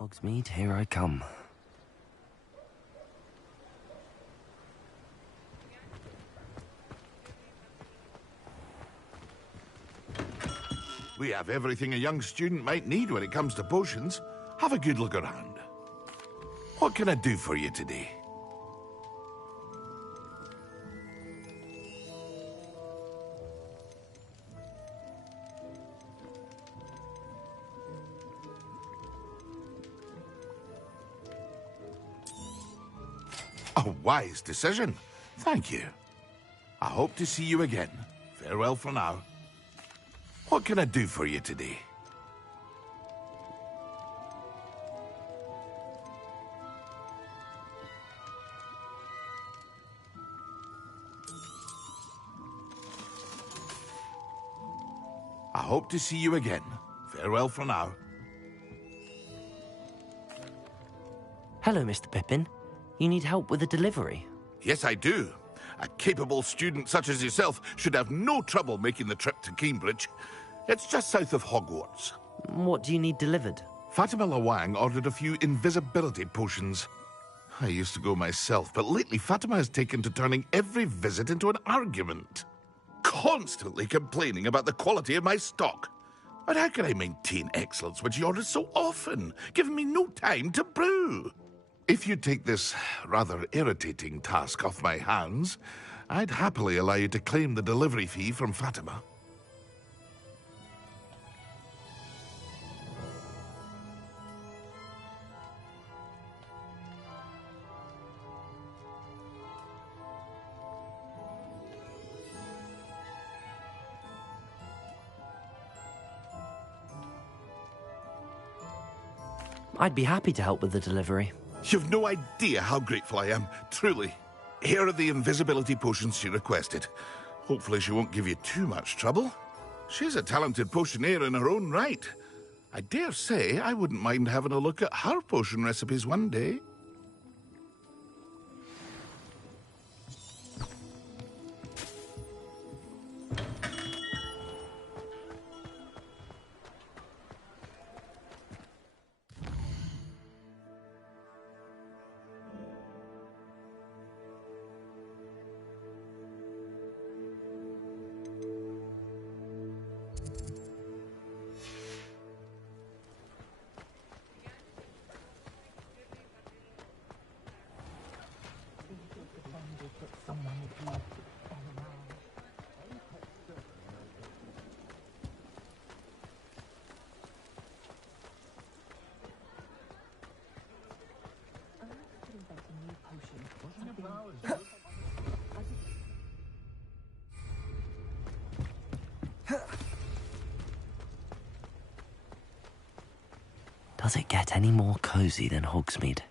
Hogsmeade, here I come. We have everything a young student might need when it comes to potions. Have a good look around. What can I do for you today? A wise decision. Thank you. I hope to see you again. Farewell for now. What can I do for you today? I hope to see you again. Farewell for now. Hello, Mr. Pippin. You need help with a delivery? Yes, I do. A capable student such as yourself should have no trouble making the trip to Cambridge. It's just south of Hogwarts. What do you need delivered? Fatima Lawang ordered a few invisibility potions. I used to go myself, but lately Fatima has taken to turning every visit into an argument. Constantly complaining about the quality of my stock. But how can I maintain excellence when she orders so often, giving me no time to brew? If you take this rather irritating task off my hands, I'd happily allow you to claim the delivery fee from Fatima. I'd be happy to help with the delivery. You've no idea how grateful I am, truly. Here are the invisibility potions she requested. Hopefully she won't give you too much trouble. She's a talented potioneer in her own right. I dare say I wouldn't mind having a look at her potion recipes one day. Does it get any more cozy than Hogsmeade?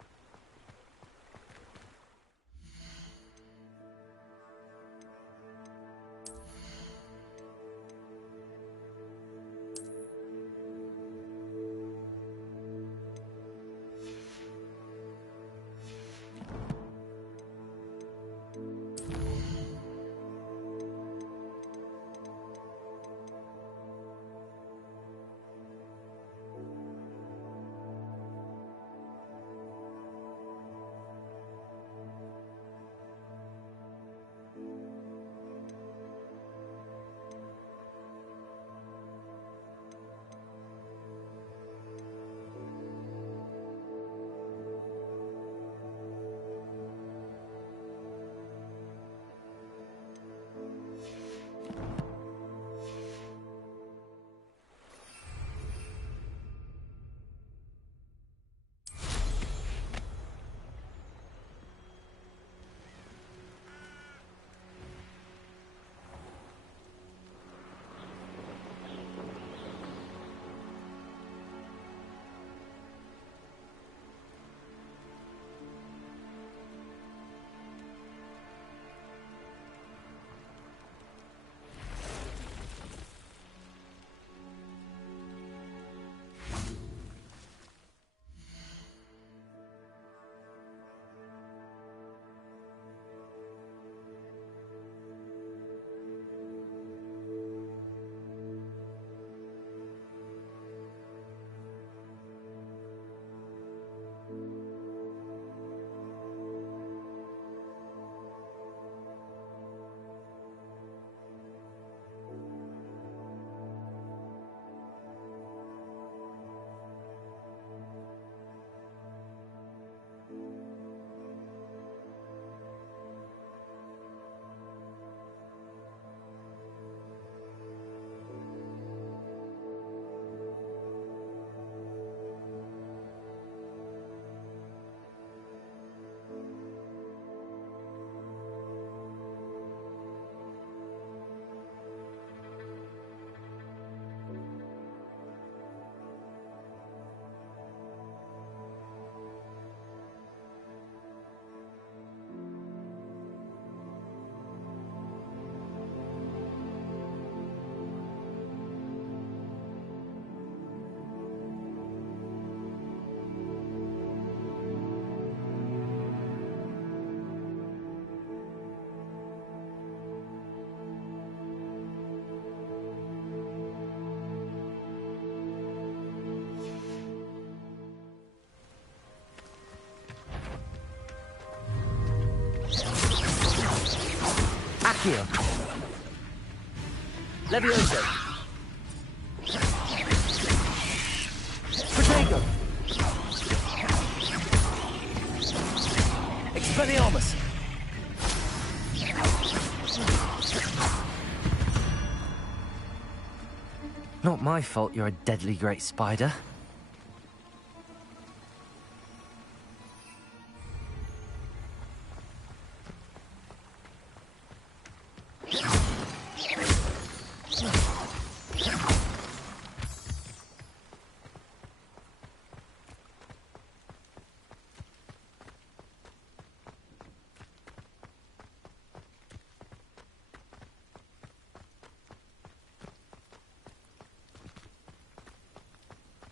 Accio. Levioso. Protego. Expelliarmus. Not my fault you're a deadly great spider.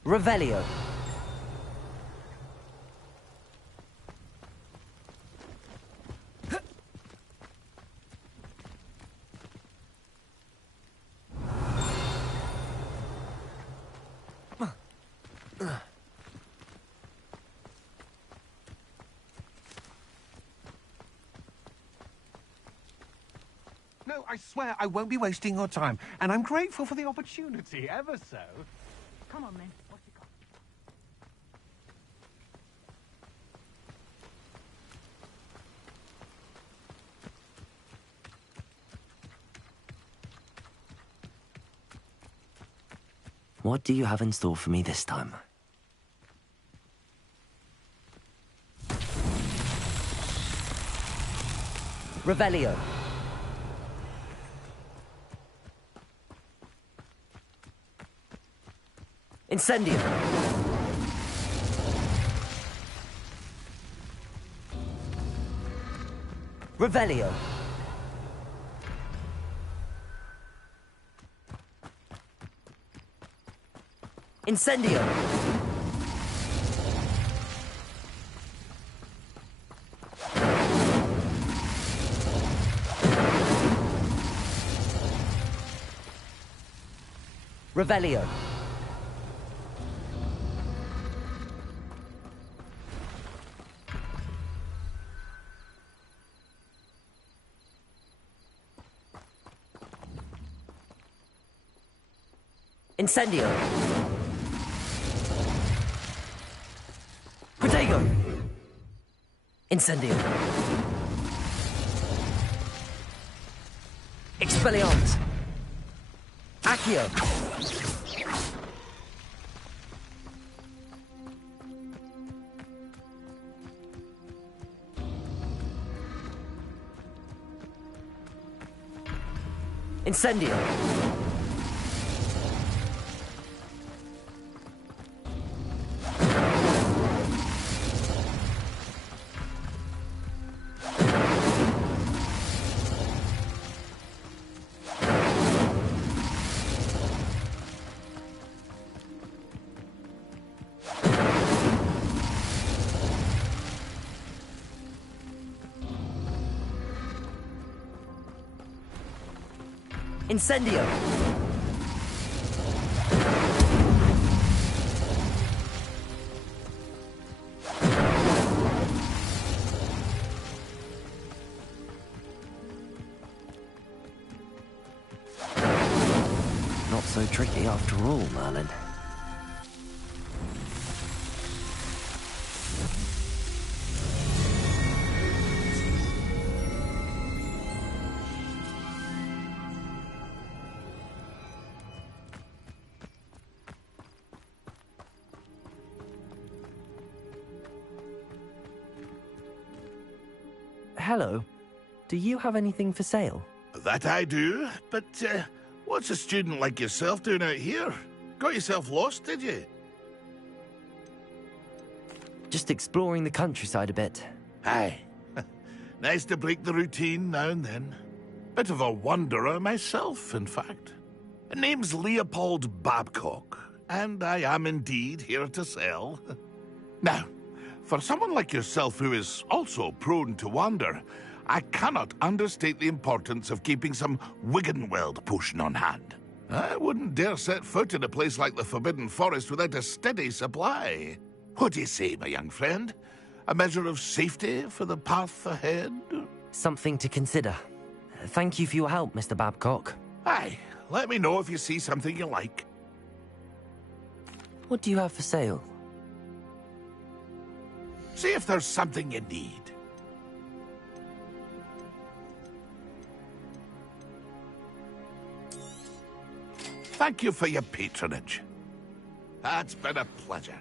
Revelio. No, I swear I won't be wasting your time, and I'm grateful for the opportunity, ever so. Come on, man. What's it got? What do you have in store for me this time? Revelio. Incendio. Revelio. Incendio. Revelio. Incendio. Protego. Incendio. Expelliarmus. Accio. Incendio. Incendio. Not so tricky after all, Merlin. Hello. Do you have anything for sale? That I do, but what's a student like yourself doing out here? Got yourself lost, did you? Just exploring the countryside a bit. Aye. Nice to break the routine now and then. Bit of a wanderer myself, in fact. Name's Leopold Babcock, and I am indeed here to sell. Now, for someone like yourself who is also prone to wander, I cannot understate the importance of keeping some Wiggenweld potion on hand. I wouldn't dare set foot in a place like the Forbidden Forest without a steady supply. What do you say, my young friend? A measure of safety for the path ahead? Something to consider. Thank you for your help, Mr. Babcock. Aye, let me know if you see something you like. What do you have for sale? See if there's something you need. Thank you for your patronage. It's been a pleasure.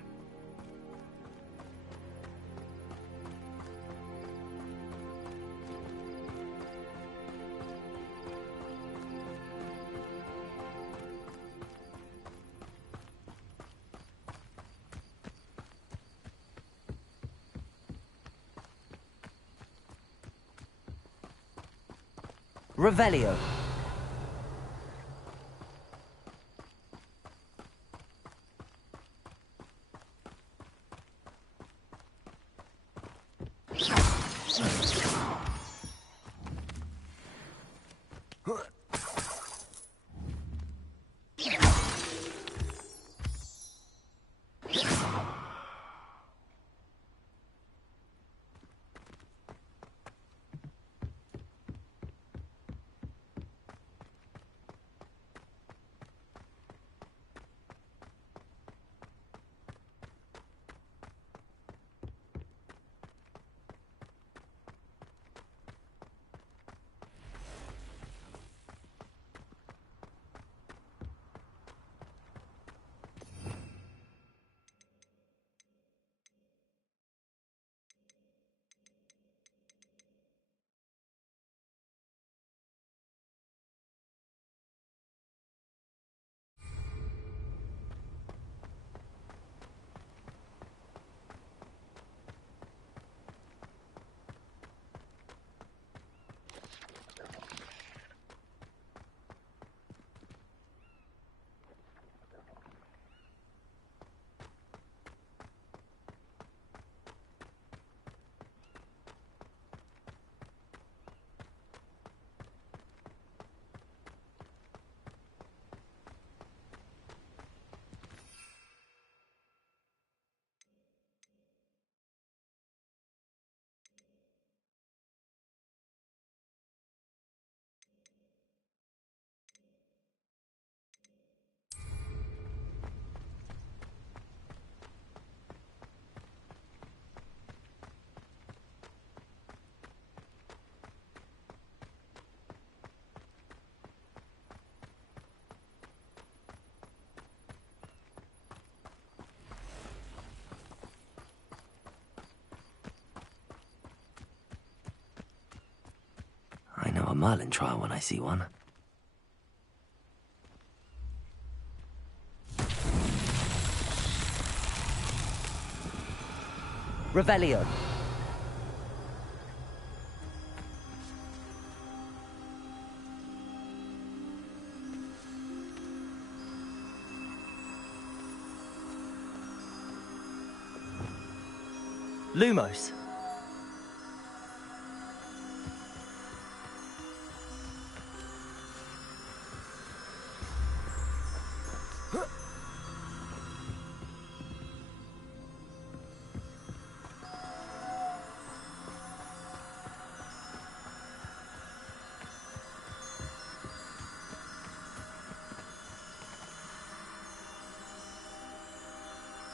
Revelio. I know a Merlin trial when I see one. Revelio. Lumos.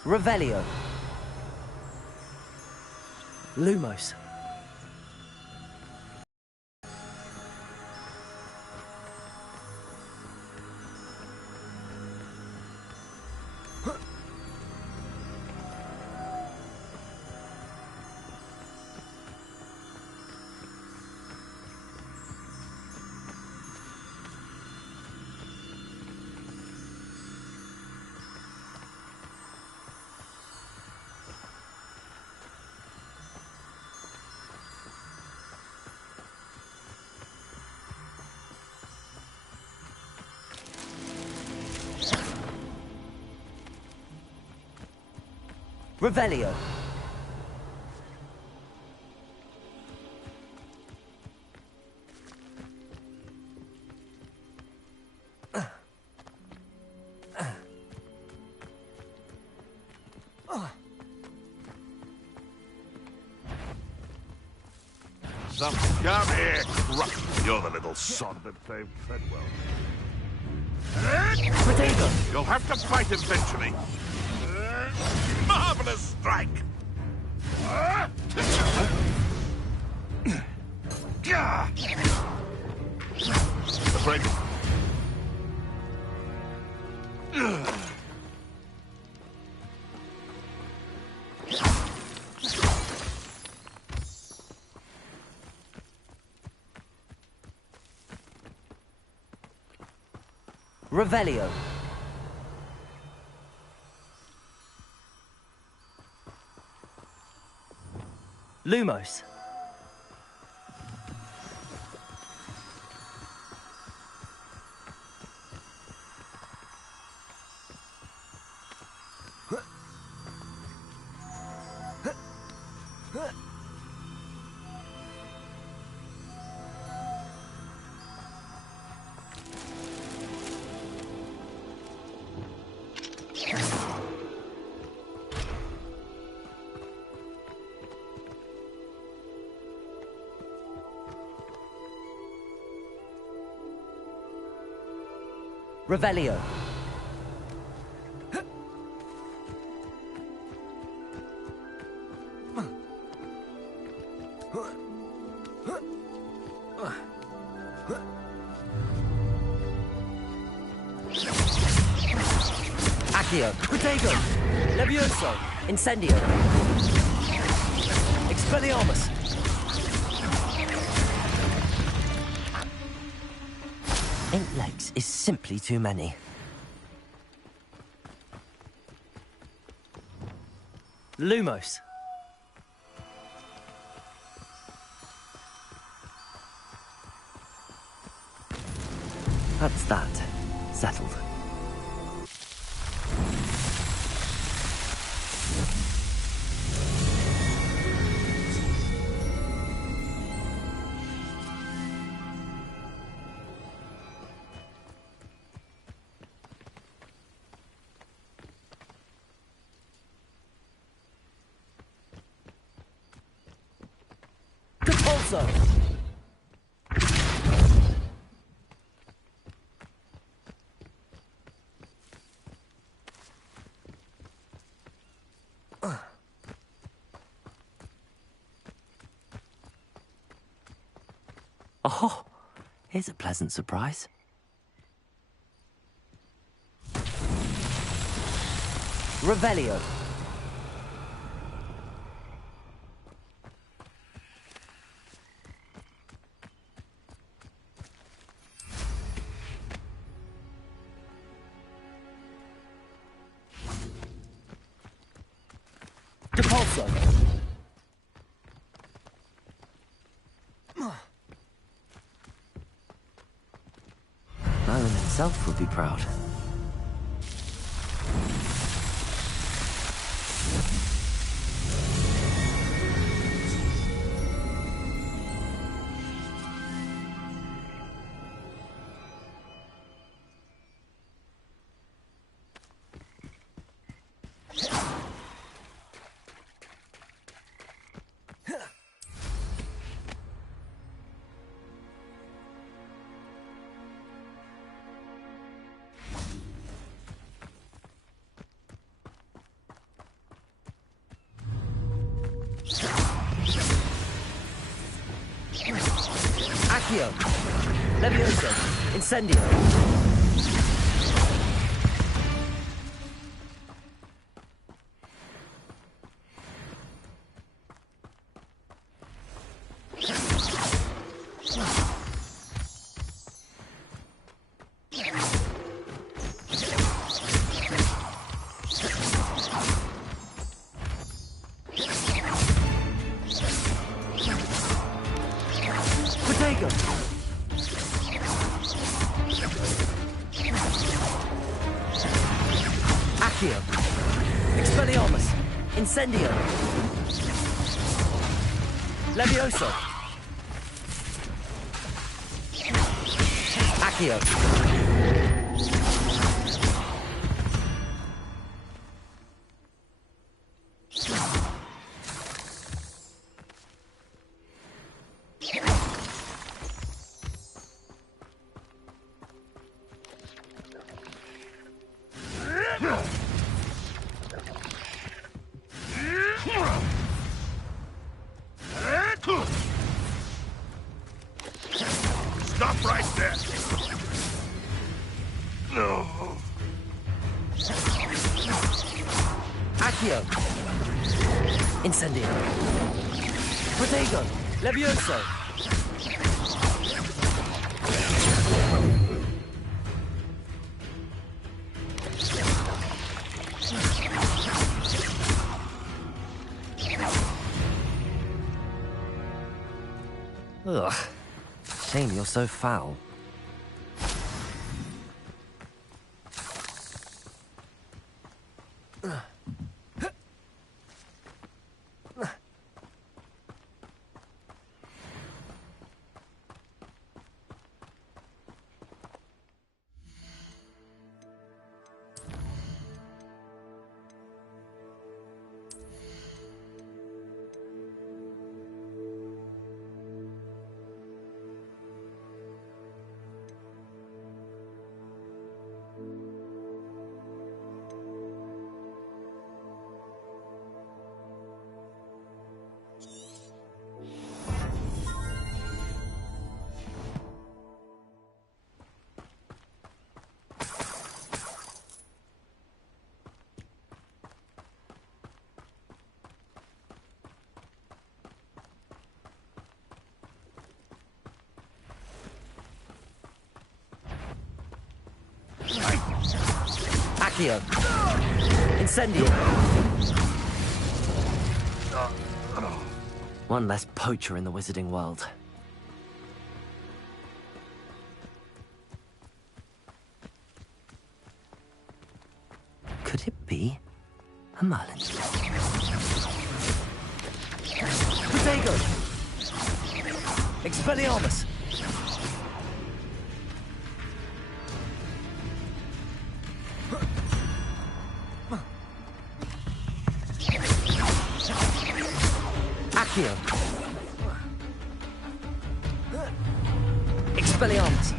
Revelio. Lumos. Revelio. some. Come here, Crook. You're the little sod that saved Treadwell. Potato! You'll have to fight eventually. Marvelous strike! Afraid. Revelio. Lumos. Revelio. Accio. Protego. Levioso. Incendio. Expelliarmus. Eight legs is simply too many. Lumos. That's that. Settled. Compulso! Oh, here's a pleasant surprise. Revelio. Depulso. Merlin himself would be proud. Accio. Levioso. Incendio. Potato. Accio. Expelliarmus. Incendio. Levioso. Accio. Accio! Incendio! Protego! Levioso! Ugh. Shame you're so foul. Accio! Incendio! One less poacher in the wizarding world. Could it be a Merlin? Protego! Expelliarmus! Accio! Expelliarmus!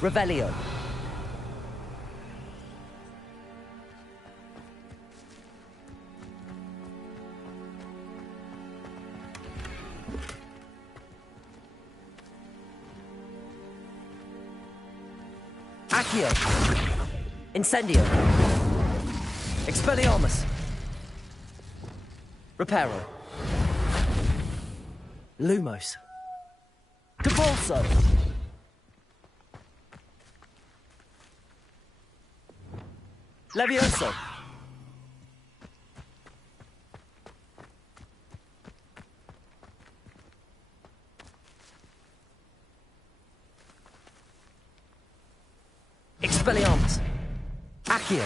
Revelio. Accio. Incendio. Expelliarmus. Reparo. Lumos. Convulso. Levioso. Expelliarmus. Accio.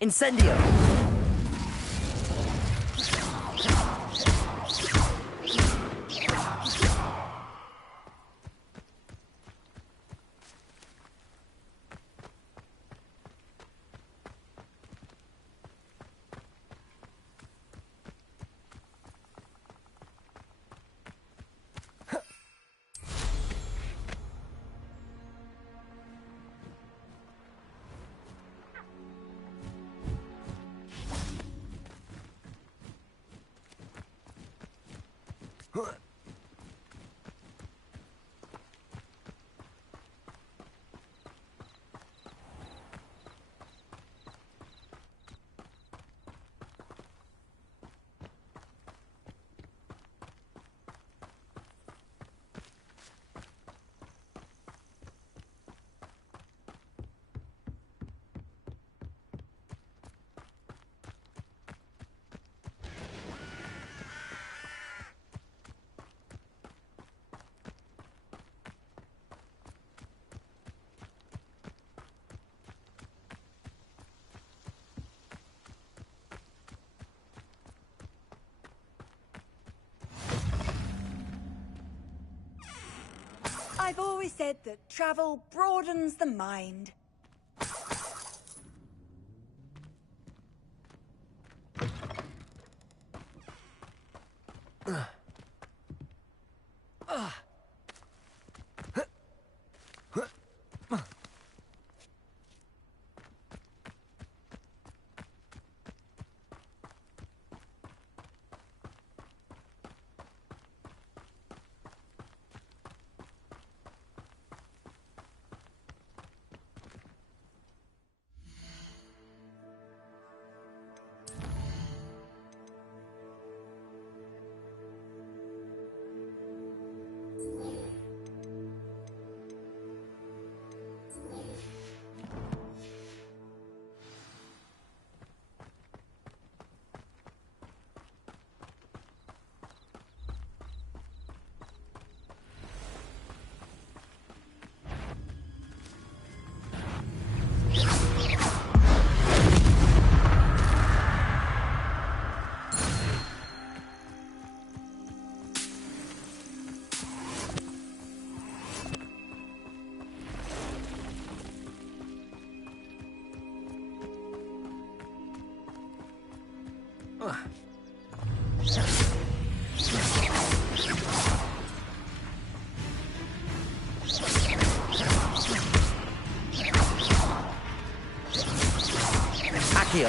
Incendio. I've always said that travel broadens the mind. Accio.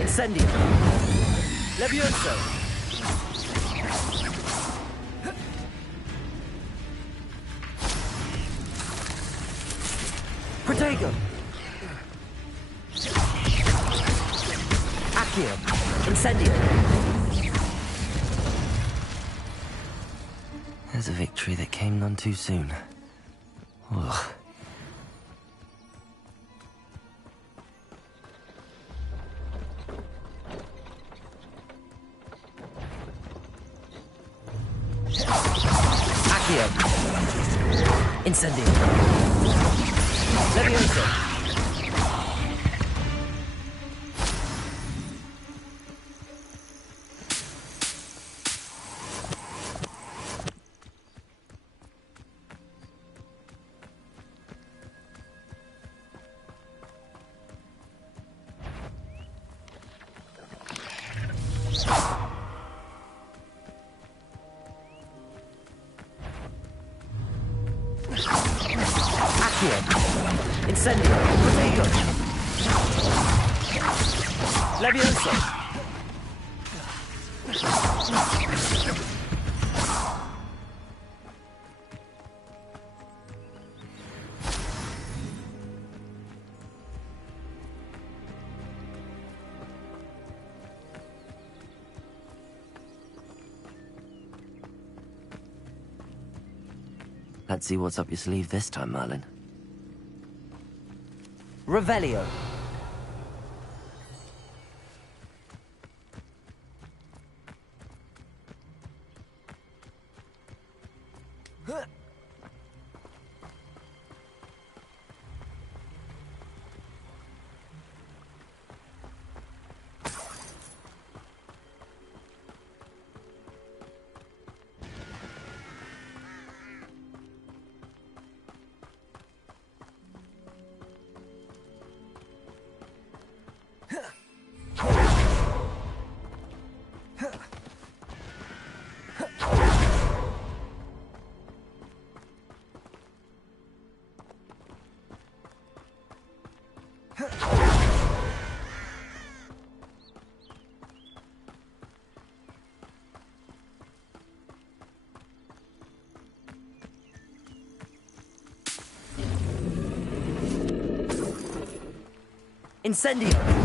Incendio. Levioso. Protego. Accio. Incendio. There's a victory that came none too soon. Ugh. Accio. Incendio. Levioso. Incendio. Protego. Levioso. Let's see what's up your sleeve this time, Merlin. Revelio. Incendio!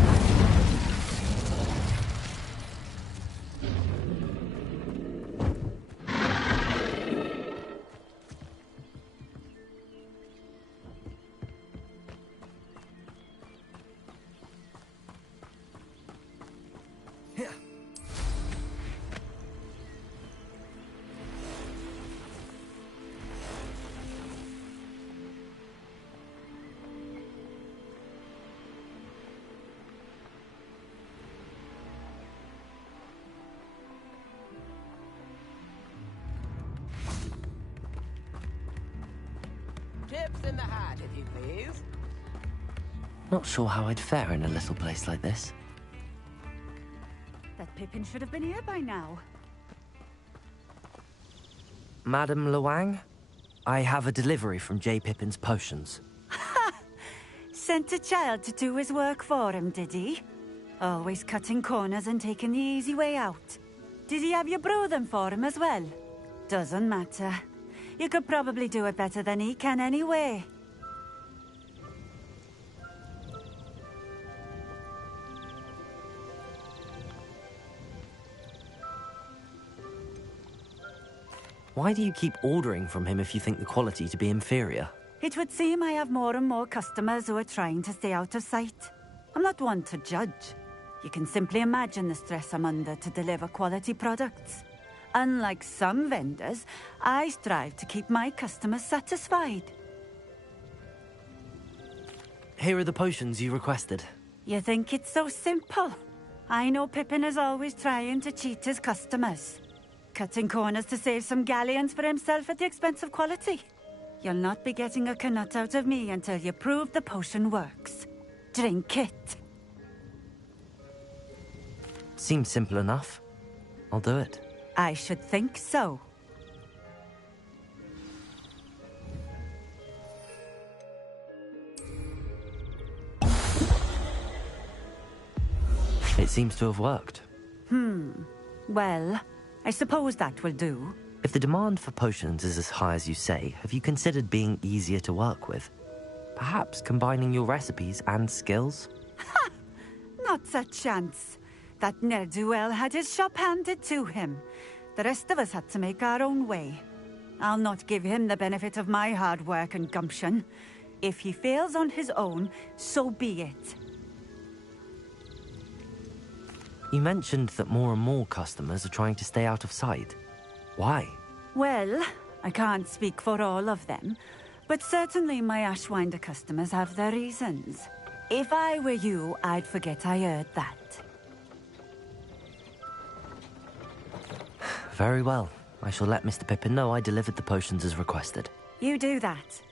Tips in the hat, if you please. Not sure how I'd fare in a little place like this. That Pippin should have been here by now. Madame Luang? I have a delivery from J. Pippin's Potions. Sent a child to do his work for him, did he? Always cutting corners and taking the easy way out. Did he have you brew them for him as well? Doesn't matter. You could probably do it better than he can anyway. Why do you keep ordering from him if you think the quality to be inferior? It would seem I have more and more customers who are trying to stay out of sight. I'm not one to judge. You can simply imagine the stress I'm under to deliver quality products. Unlike some vendors, I strive to keep my customers satisfied. Here are the potions you requested. You think it's so simple? I know Pippin is always trying to cheat his customers. Cutting corners to save some galleons for himself at the expense of quality. You'll not be getting a canut out of me until you prove the potion works. Drink it. Seems simple enough. I'll do it. I should think so. It seems to have worked. Well, I suppose that will do. If the demand for potions is as high as you say, have you considered being easier to work with? Perhaps combining your recipes and skills? Not a chance. That ne'er-do-well had his shop handed to him. The rest of us had to make our own way. I'll not give him the benefit of my hard work and gumption. If he fails on his own, so be it. You mentioned that more and more customers are trying to stay out of sight. Why? Well, I can't speak for all of them, but certainly my Ashwinder customers have their reasons. If I were you, I'd forget I heard that. Very well. I shall let Mr. Pippin know I delivered the potions as requested. You do that.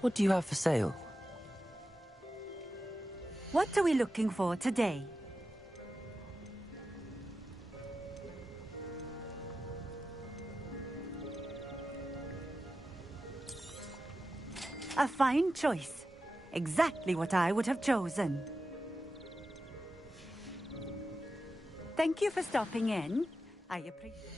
What do you have for sale? What are we looking for today? A fine choice. Exactly what I would have chosen. Thank you for stopping in. I appreciate it.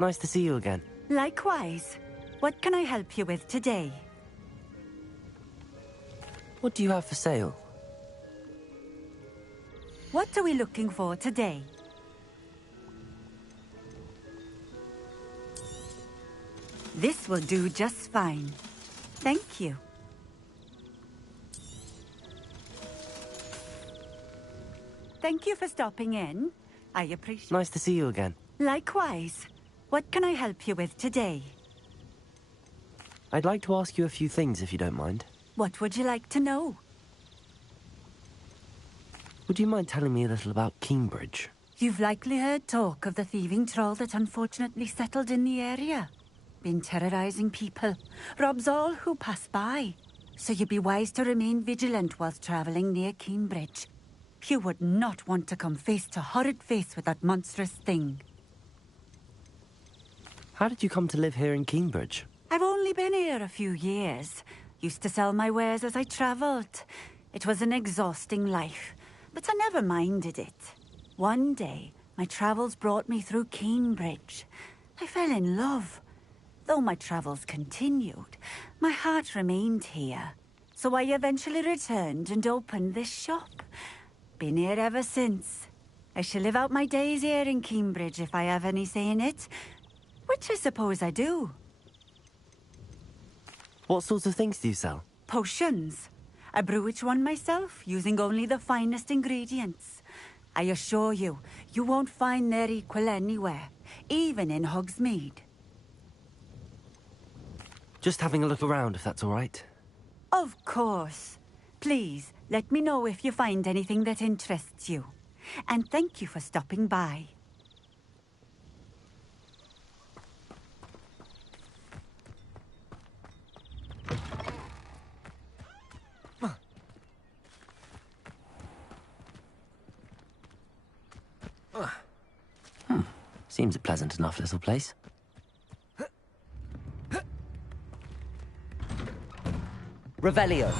Nice to see you again. Likewise. What can I help you with today? What do you have for sale? What are we looking for today? This will do just fine. Thank you. Thank you for stopping in. I appreciate it. Nice to see you again. Likewise. What can I help you with today? I'd like to ask you a few things if you don't mind. What would you like to know? Would you mind telling me a little about Cambridge? You've likely heard talk of the thieving troll that unfortunately settled in the area. Been terrorizing people. Robs all who pass by. So you'd be wise to remain vigilant whilst traveling near Cambridge. You would not want to come face to horrid face with that monstrous thing. How did you come to live here in Cambridge? I've only been here a few years. Used to sell my wares as I travelled. It was an exhausting life, but I never minded it. One day, my travels brought me through Cambridge. I fell in love. Though my travels continued, my heart remained here. So I eventually returned and opened this shop. Been here ever since. I shall live out my days here in Cambridge if I have any say in it. Which I suppose I do. What sorts of things do you sell? Potions. I brew each one myself, using only the finest ingredients. I assure you, you won't find their equal anywhere, even in Hogsmeade. Just having a look around, if that's all right. Of course. Please, let me know if you find anything that interests you. And thank you for stopping by. Seems a pleasant enough little place. Revelio.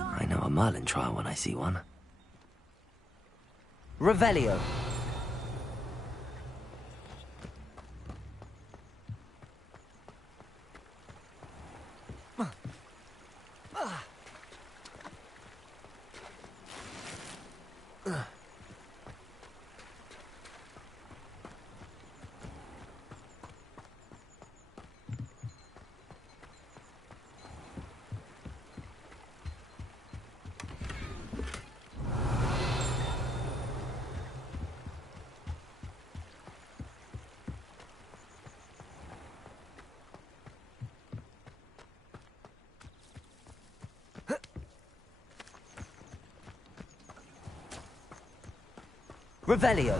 I know a Merlin trial when I see one. Revelio. Revelio.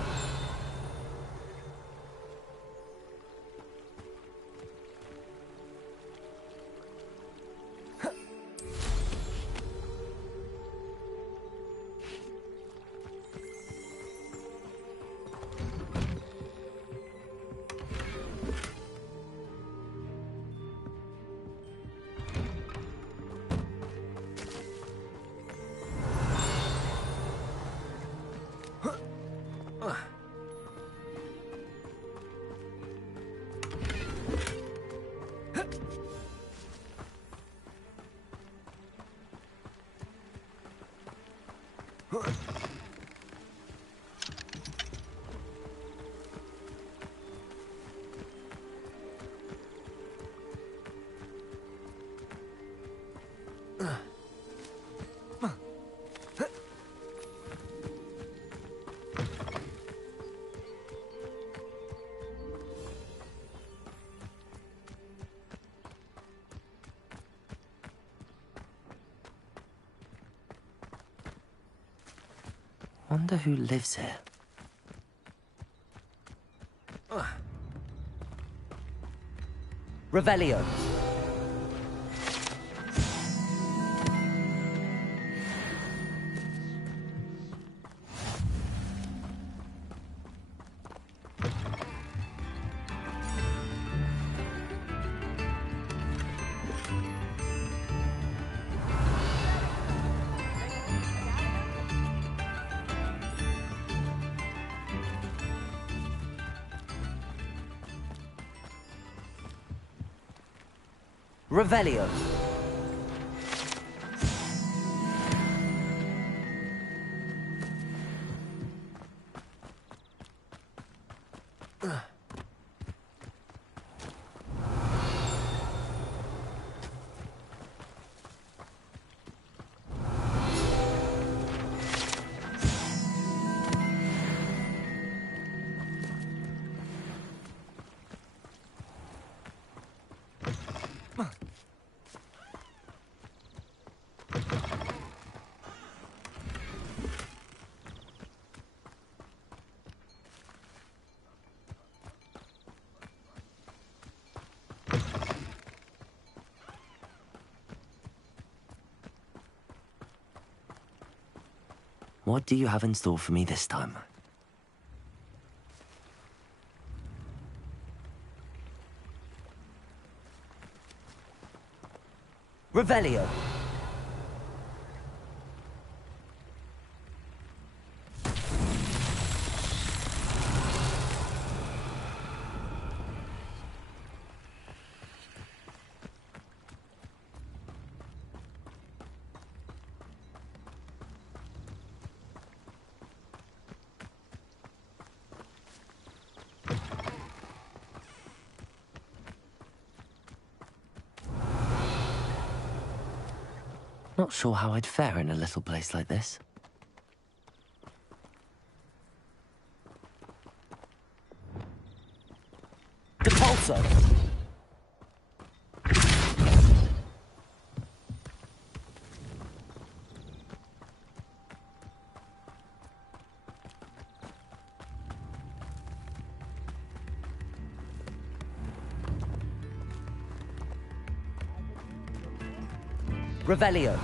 Wonder who lives here. Revelio. Revelio. What do you have in store for me this time? Revelio. Not sure how I'd fare in a little place like this. Depulso! Revelio.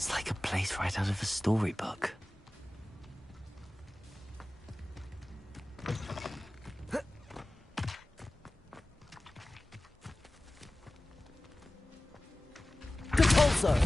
It's like a place right out of a storybook. Depulso!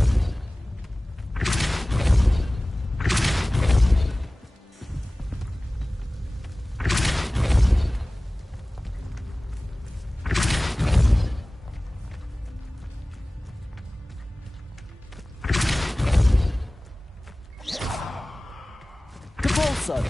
Depulso!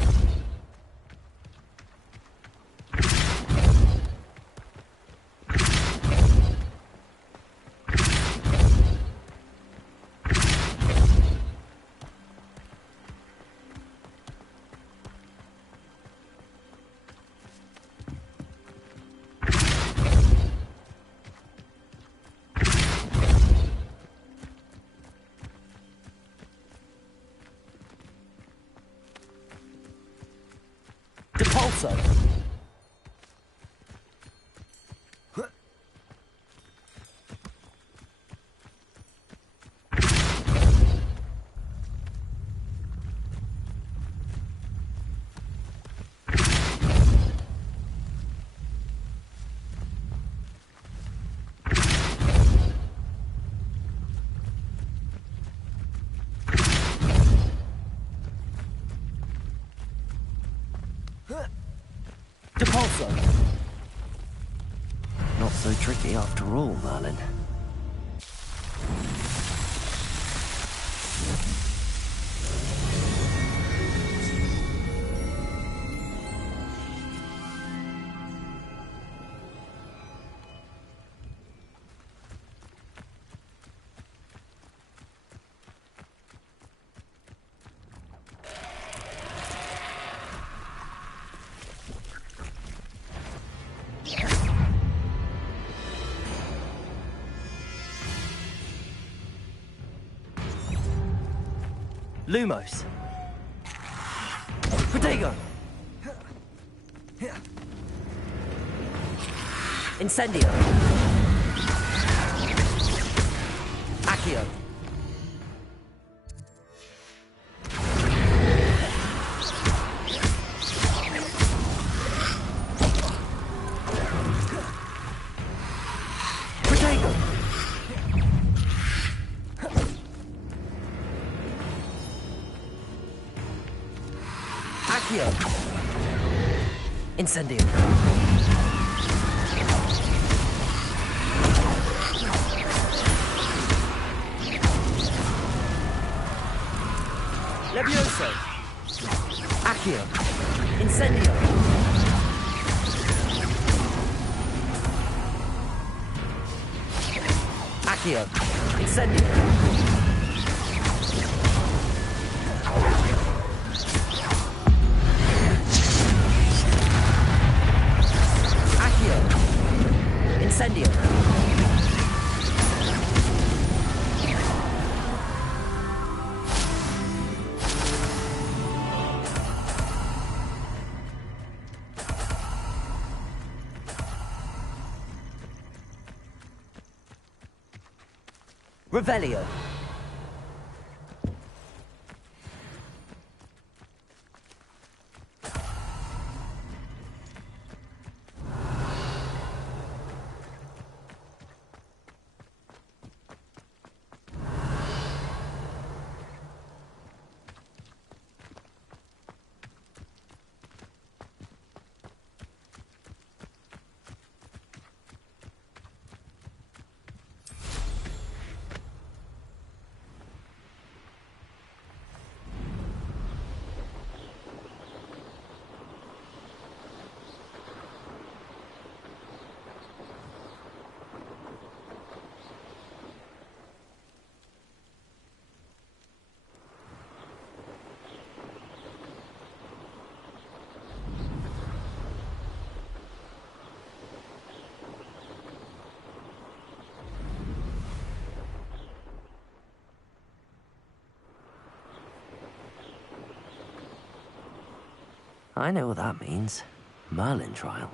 Depulso! Depulso! Not so tricky after all, Merlin. Lumos. Protego. Incendio. Accio. Protego. Accio. Accio. Incendio. Levioso. Accio. Incendio. Accio. Incendio. Accio. Incendio. Revelio. I know what that means. Merlin trial.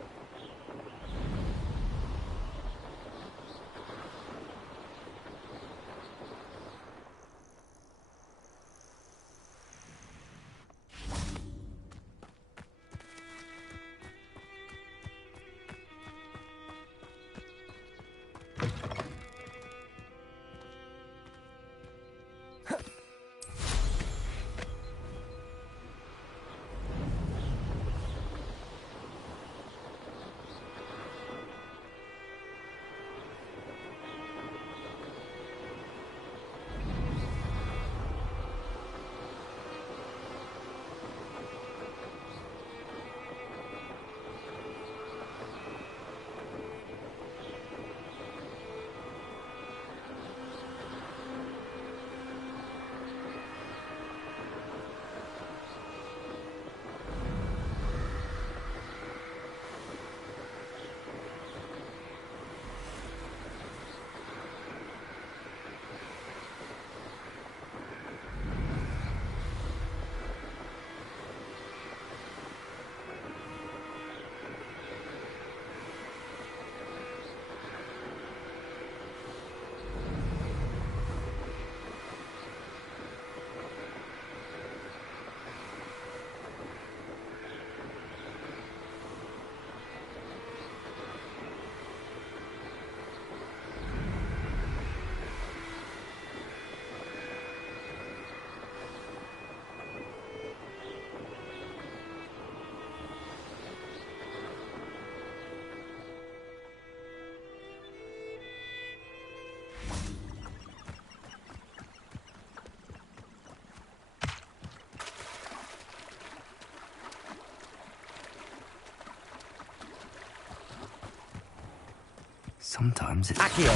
Sometimes it's... Accio.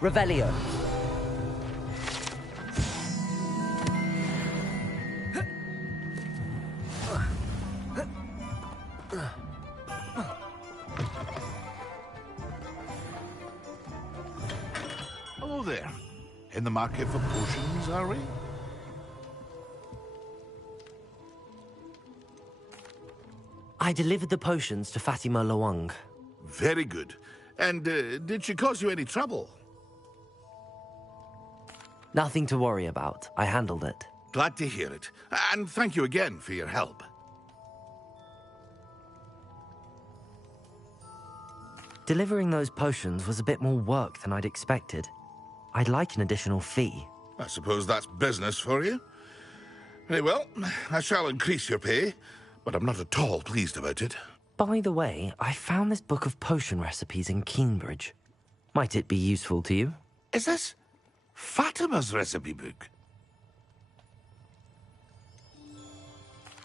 Revelio. Hello there. In the market for potions, are we? I delivered the potions to Fatima Lawang. Very good. And did she cause you any trouble? Nothing to worry about. I handled it. Glad to hear it. And thank you again for your help. Delivering those potions was a bit more work than I'd expected. I'd like an additional fee. I suppose that's business for you. Very well, I shall increase your pay, but I'm not at all pleased about it. By the way, I found this book of potion recipes in Cambridge. Might it be useful to you? Is this Fatima's recipe book?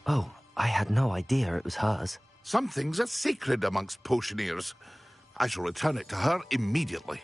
Oh, I had no idea it was hers. Some things are sacred amongst potioneers. I shall return it to her immediately.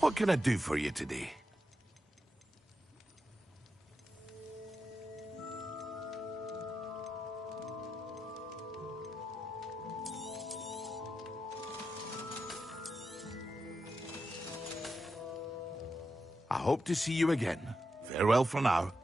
What can I do for you today? I hope to see you again. Farewell for now.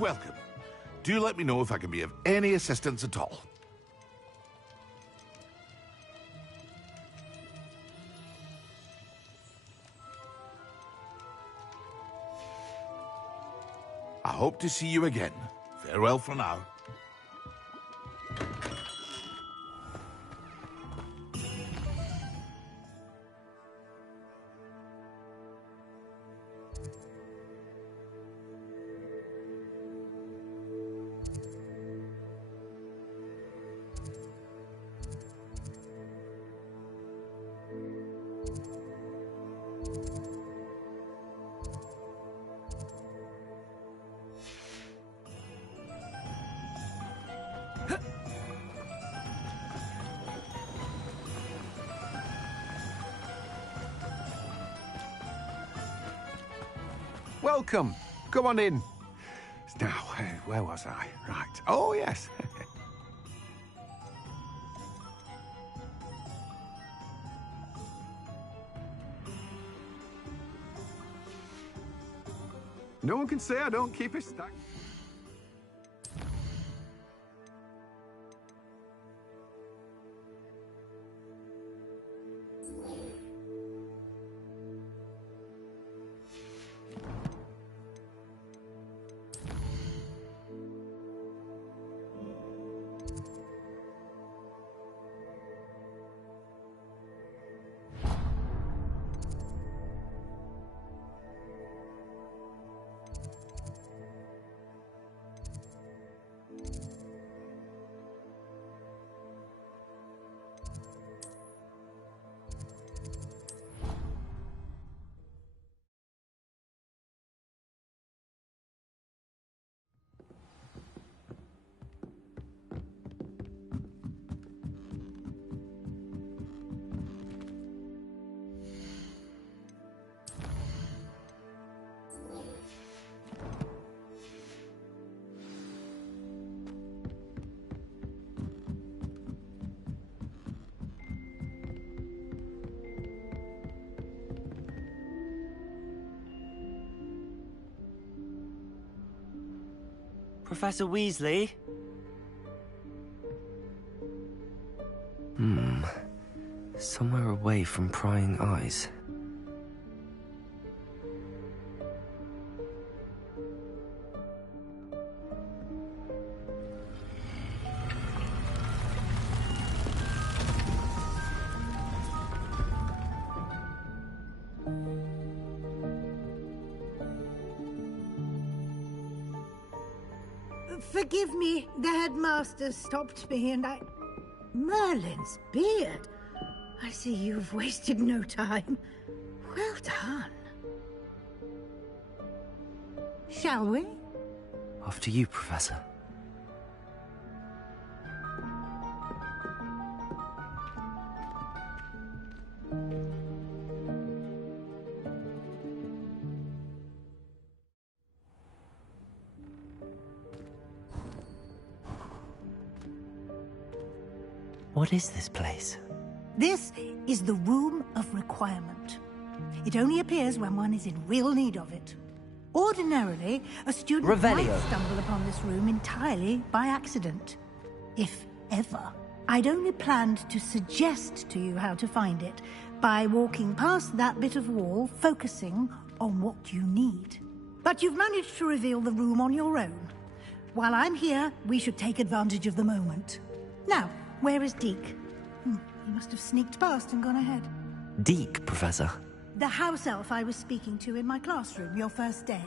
Welcome. Do let me know if I can be of any assistance at all. I hope to see you again. Farewell for now. Welcome. Come on in. Now, where was I? Right. Oh, yes. No one can say I don't keep it stacked. Professor Weasley? Somewhere away from prying eyes. Forgive me, the headmaster stopped me and I... Merlin's beard. I see you've wasted no time. Well done. Shall we? After you, Professor. What is this place? This is the Room of Requirement. It only appears when one is in real need of it. Ordinarily, a student Revelio. might stumble upon this room entirely by accident. If ever. I'd only planned to suggest to you how to find it by walking past that bit of wall, focusing on what you need. But you've managed to reveal the room on your own. While I'm here, we should take advantage of the moment. Now, where is Deke? He must have sneaked past and gone ahead. Deke, Professor. The house elf I was speaking to in my classroom your first day.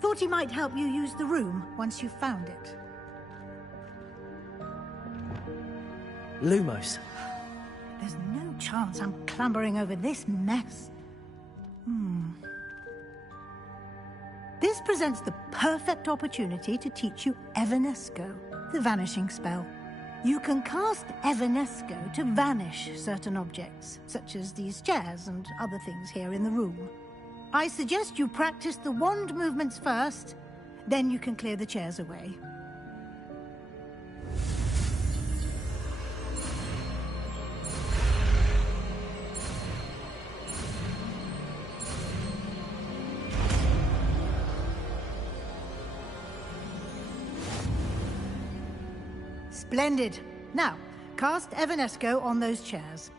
Thought he might help you use the room once you found it. Lumos. There's no chance I'm clambering over this mess. This presents the perfect opportunity to teach you Evanesco, the vanishing spell. You can cast Evanesco to vanish certain objects, such as these chairs and other things here in the room. I suggest you practice the wand movements first, then you can clear the chairs away. Splendid. Now, cast Evanesco on those chairs.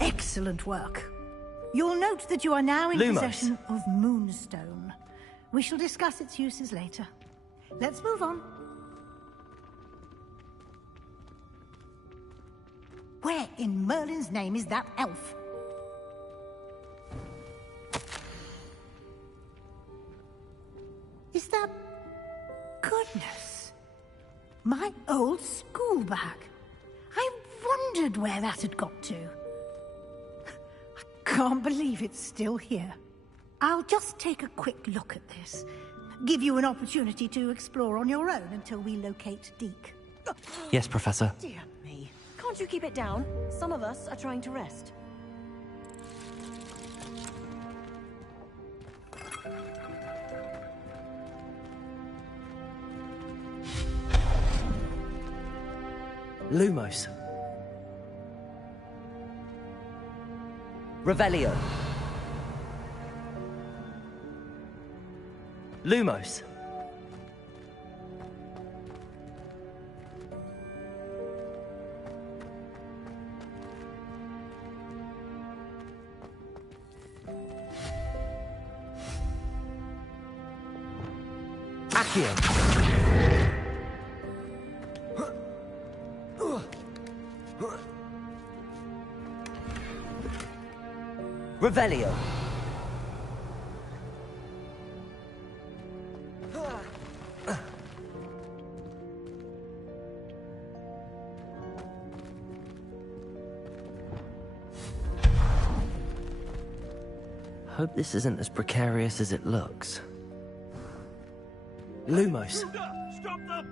Excellent work. You'll note that you are now in Lumos. possession of Moonstone. We shall discuss its uses later. Let's move on. Where in Merlin's name is that elf? Is that... Goodness. My old school bag. I wondered where that had got to. I can't believe it's still here. I'll just take a quick look at this. Give you an opportunity to explore on your own until we locate Deke. Yes, Professor. Dear me. Can't you keep it down? Some of us are trying to rest. Lumos. Revelio. Lumos. Accio. Revelio. Hope this isn't as precarious as it looks. Lumos. Stop them!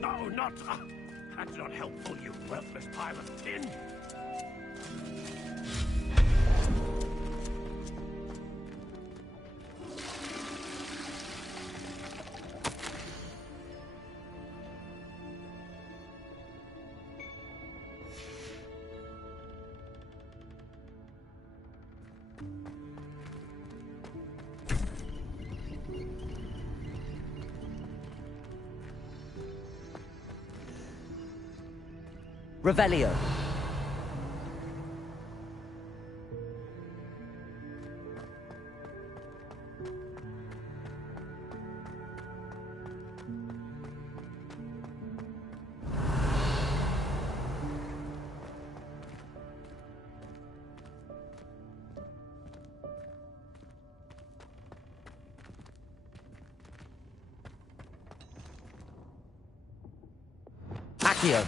No, not... that's not helpful, you worthless pile of tin! Revelio. Accio.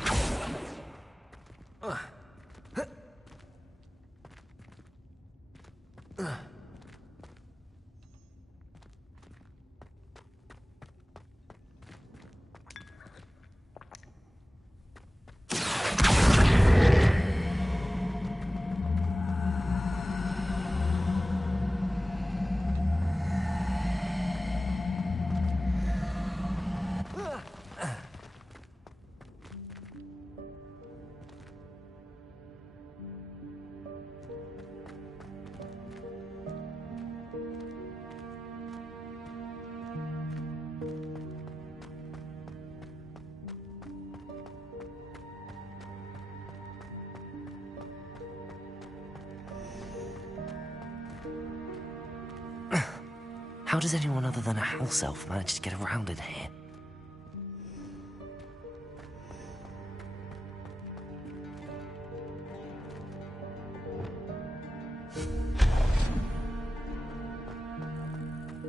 How does anyone other than a house elf manage to get around in here?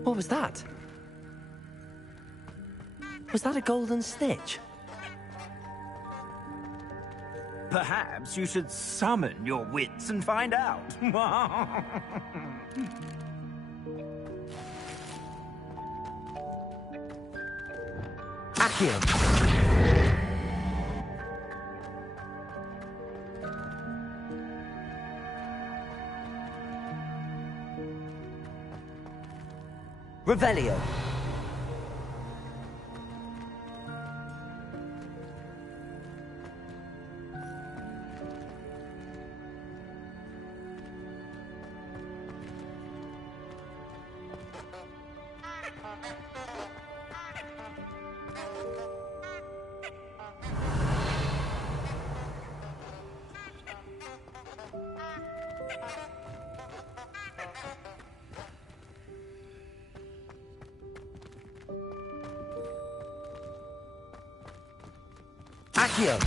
What was that? Was that a golden snitch? Perhaps you should summon your wits and find out. Accio. Revelio. Accio.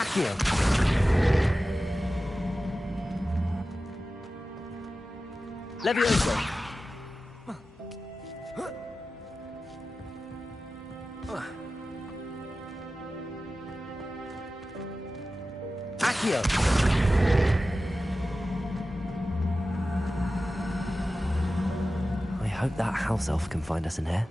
Accio. Levioso. Accio. I hope that house elf can find us in here.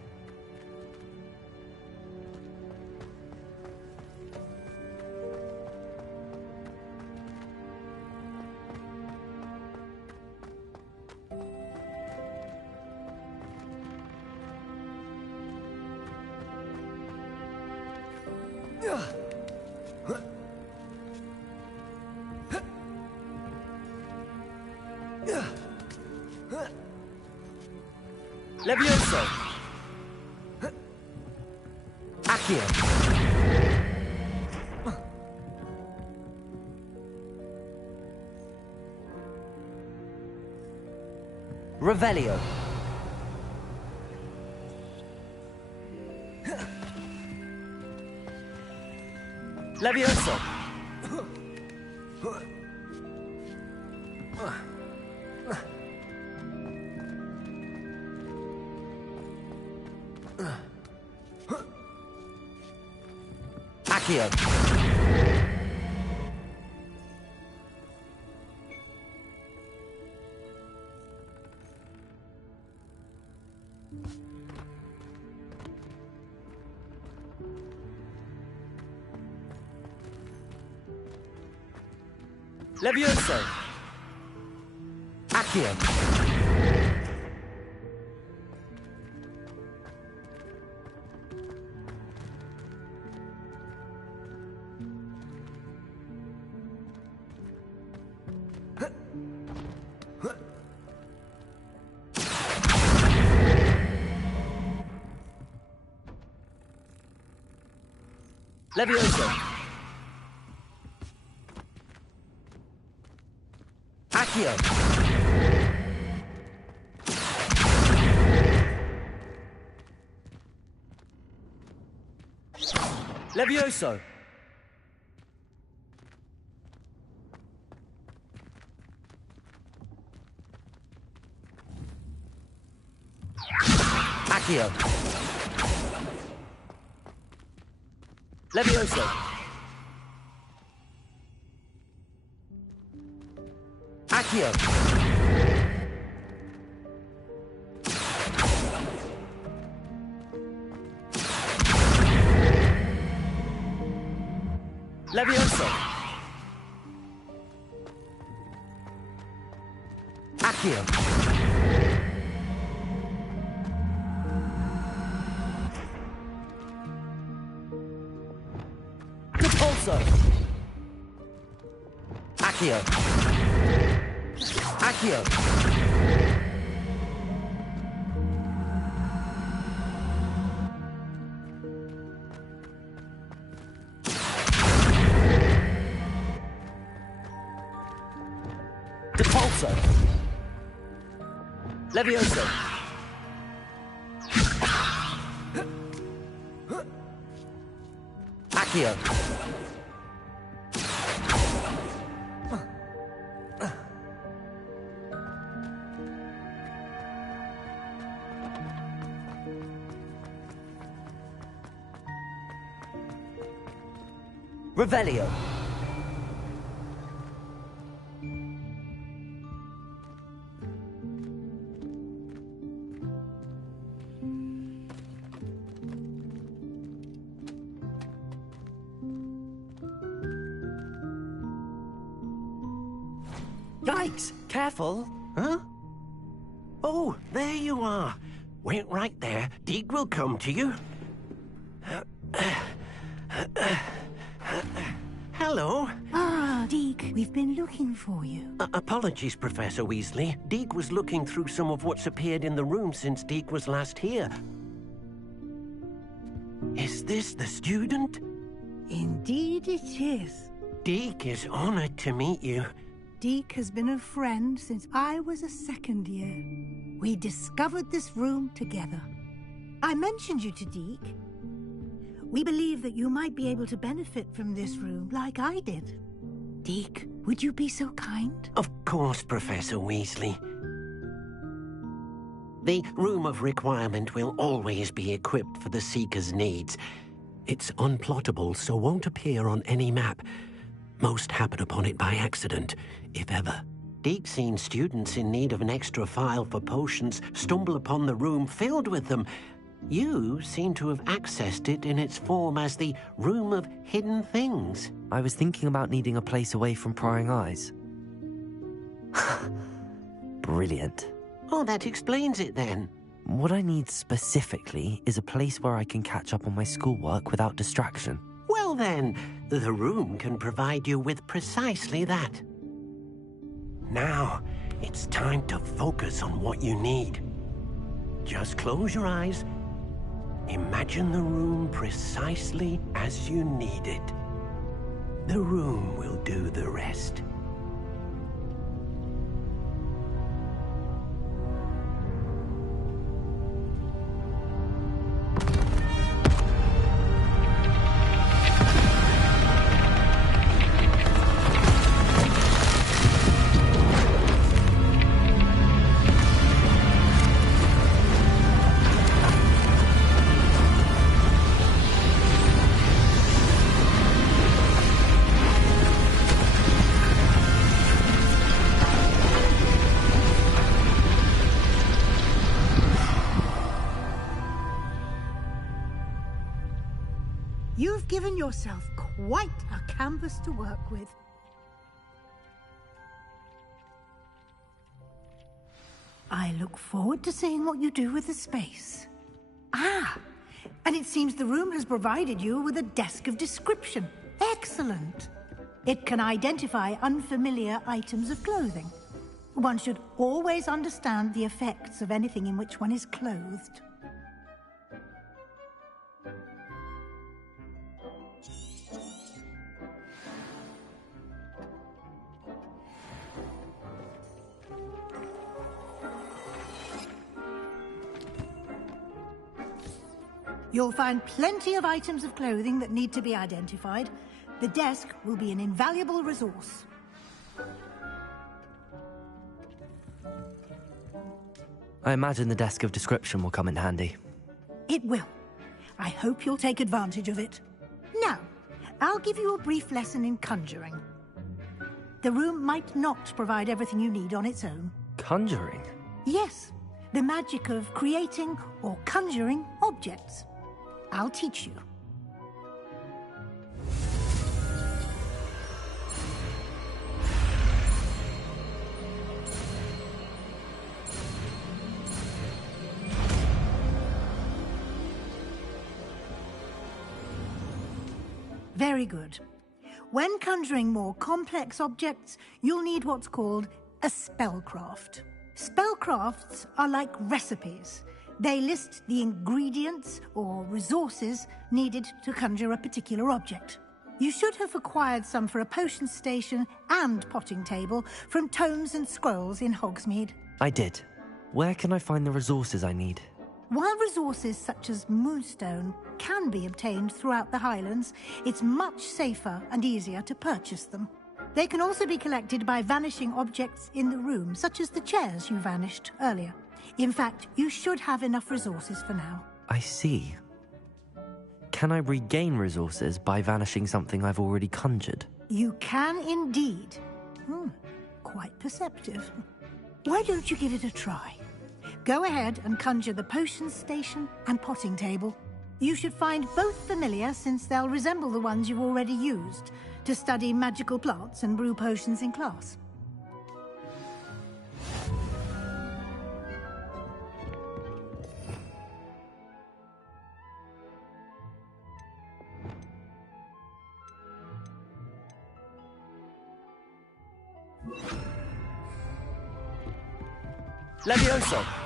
Levioso. Accio. Revelio. Levioso. Accio. Levioso. Accio. Levioso. Accio. Levioso. Accio. Levioso. Accio. Levioso. Accio. Repulso. Accio. Accio. Repulso. Levioso. Accio. Revelio. Yikes! Careful! Huh? Oh, there you are. Wait right there. Deke will come to you. Hello. Ah, Deke, we've been looking for you. Apologies, Professor Weasley. Deke was looking through some of what's appeared in the room since Deke was last here. Is this the student? Indeed it is. Deke is honored to meet you. Deke has been a friend since I was a second year. We discovered this room together. I mentioned you to Deke. We believe that you might be able to benefit from this room like I did. Deke, would you be so kind? Of course, Professor Weasley. The Room of Requirement will always be equipped for the Seeker's needs. It's unplottable, so won't appear on any map. Most happen upon it by accident, if ever. Deke's seen students in need of an extra file for potions stumble upon the room filled with them. You seem to have accessed it in its form as the Room of Hidden Things. I was thinking about needing a place away from prying eyes. Brilliant. Oh, that explains it then. What I need specifically is a place where I can catch up on my schoolwork without distraction. Well then, the room can provide you with precisely that. Now, it's time to focus on what you need. Just close your eyes. Imagine the room precisely as you need it. The room will do the rest. You've given yourself quite a canvas to work with. I look forward to seeing what you do with the space. Ah, and it seems the room has provided you with a desk of description. Excellent. It can identify unfamiliar items of clothing. One should always understand the effects of anything in which one is clothed. You'll find plenty of items of clothing that need to be identified. The desk will be an invaluable resource. I imagine the desk of description will come in handy. It will. I hope you'll take advantage of it. Now, I'll give you a brief lesson in conjuring. The room might not provide everything you need on its own. Conjuring? Yes, the magic of creating or conjuring objects. I'll teach you. Very good. When conjuring more complex objects, you'll need what's called a spellcraft. Spellcrafts are like recipes. They list the ingredients or resources needed to conjure a particular object. You should have acquired some for a potion station and potting table from tomes and scrolls in Hogsmeade. I did. Where can I find the resources I need? While resources such as moonstone can be obtained throughout the Highlands, it's much safer and easier to purchase them. They can also be collected by vanishing objects in the room, such as the chairs you vanished earlier. In fact, you should have enough resources for now. I see. Can I regain resources by vanishing something I've already conjured? You can indeed. Quite perceptive. Why don't you give it a try? Go ahead and conjure the potion station and potting table. You should find both familiar, since they'll resemble the ones you've already used to study magical plants and brew potions in class. Levioso!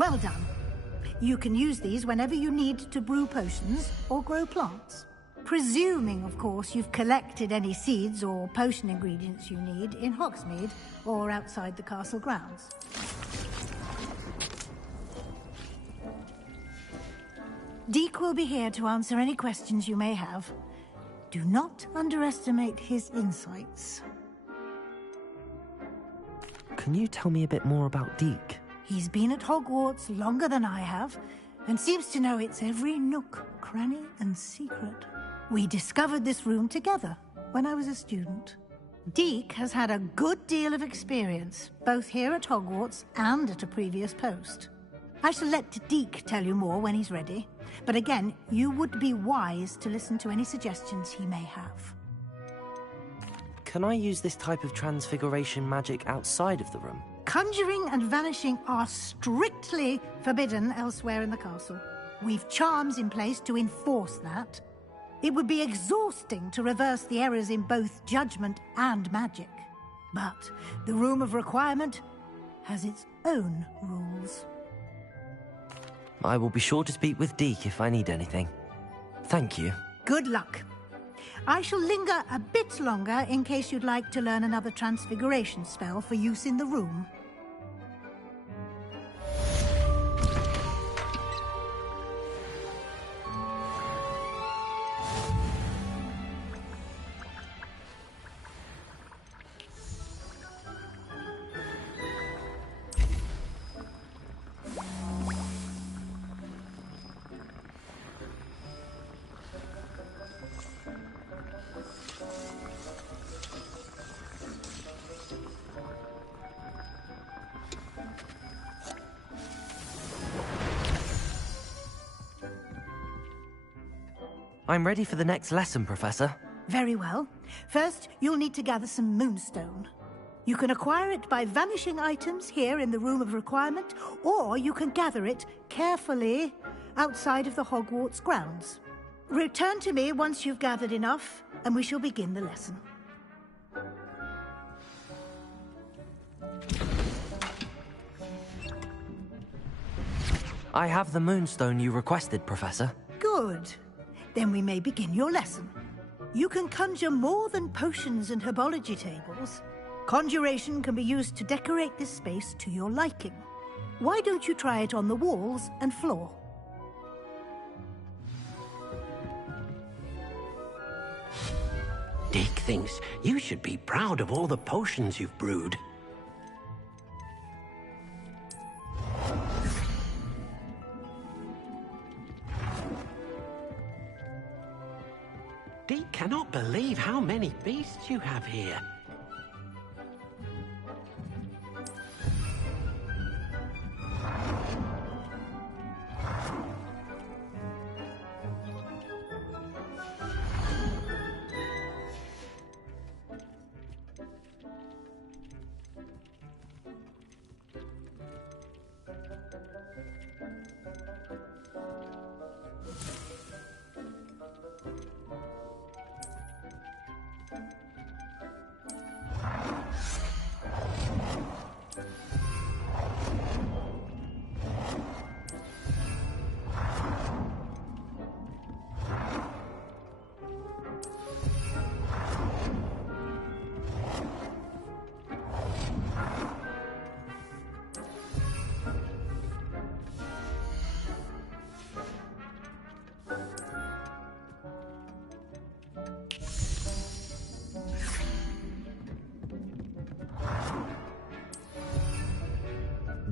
Well done. You can use these whenever you need to brew potions or grow plants. Presuming, of course, you've collected any seeds or potion ingredients you need in Hogsmeade or outside the castle grounds. Deke will be here to answer any questions you may have. Do not underestimate his insights. Can you tell me a bit more about Deke? He's been at Hogwarts longer than I have, and seems to know its every nook, cranny, and secret. We discovered this room together when I was a student. Deke has had a good deal of experience, both here at Hogwarts and at a previous post. I shall let Deke tell you more when he's ready, but again, you would be wise to listen to any suggestions he may have. Can I use this type of transfiguration magic outside of the room? Conjuring and vanishing are strictly forbidden elsewhere in the castle. We've charms in place to enforce that. It would be exhausting to reverse the errors in both judgment and magic. But the Room of Requirement has its own rules. I will be sure to speak with Deke if I need anything. Thank you. Good luck. I shall linger a bit longer in case you'd like to learn another transfiguration spell for use in the room. I'm ready for the next lesson, Professor. Very well. First, you'll need to gather some moonstone. You can acquire it by vanishing items here in the Room of Requirement, or you can gather it carefully outside of the Hogwarts grounds. Return to me once you've gathered enough, and we shall begin the lesson. I have the moonstone you requested, Professor. Good. Then we may begin your lesson. You can conjure more than potions and herbology tables. Conjuration can be used to decorate this space to your liking. Why don't you try it on the walls and floor? Deke thinks you should be proud of all the potions you've brewed. Deke cannot believe how many beasts you have here.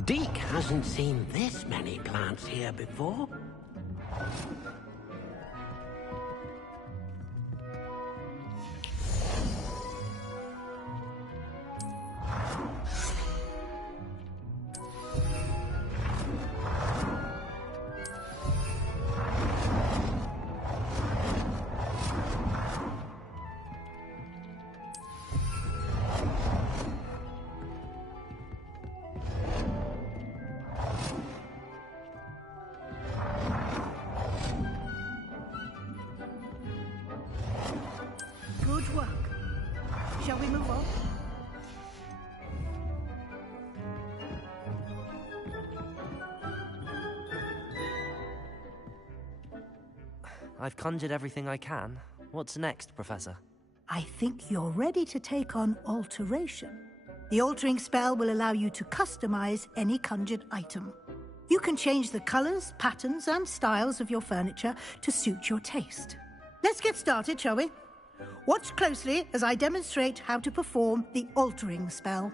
Deke hasn't seen this many plants here before. I've conjured everything I can. What's next, Professor? I think you're ready to take on alteration. The altering spell will allow you to customize any conjured item. You can change the colors, patterns, and styles of your furniture to suit your taste. Let's get started, shall we? Watch closely as I demonstrate how to perform the altering spell.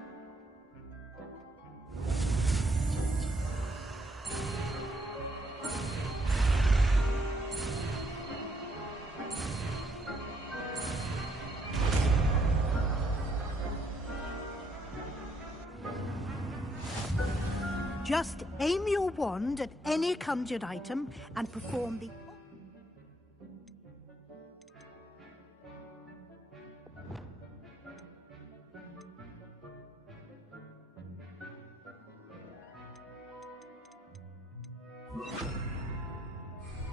Just aim your wand at any conjured item and perform the...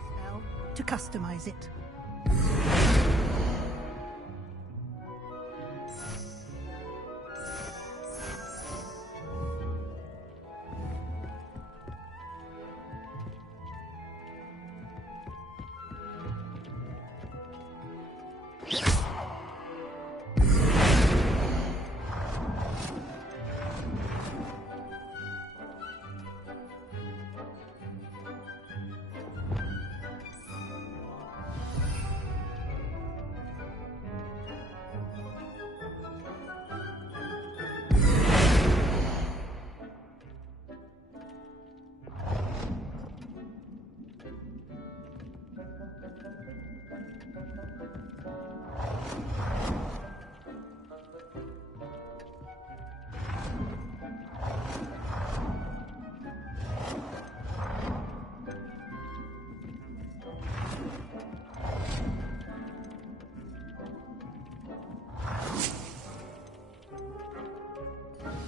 spell to customize it.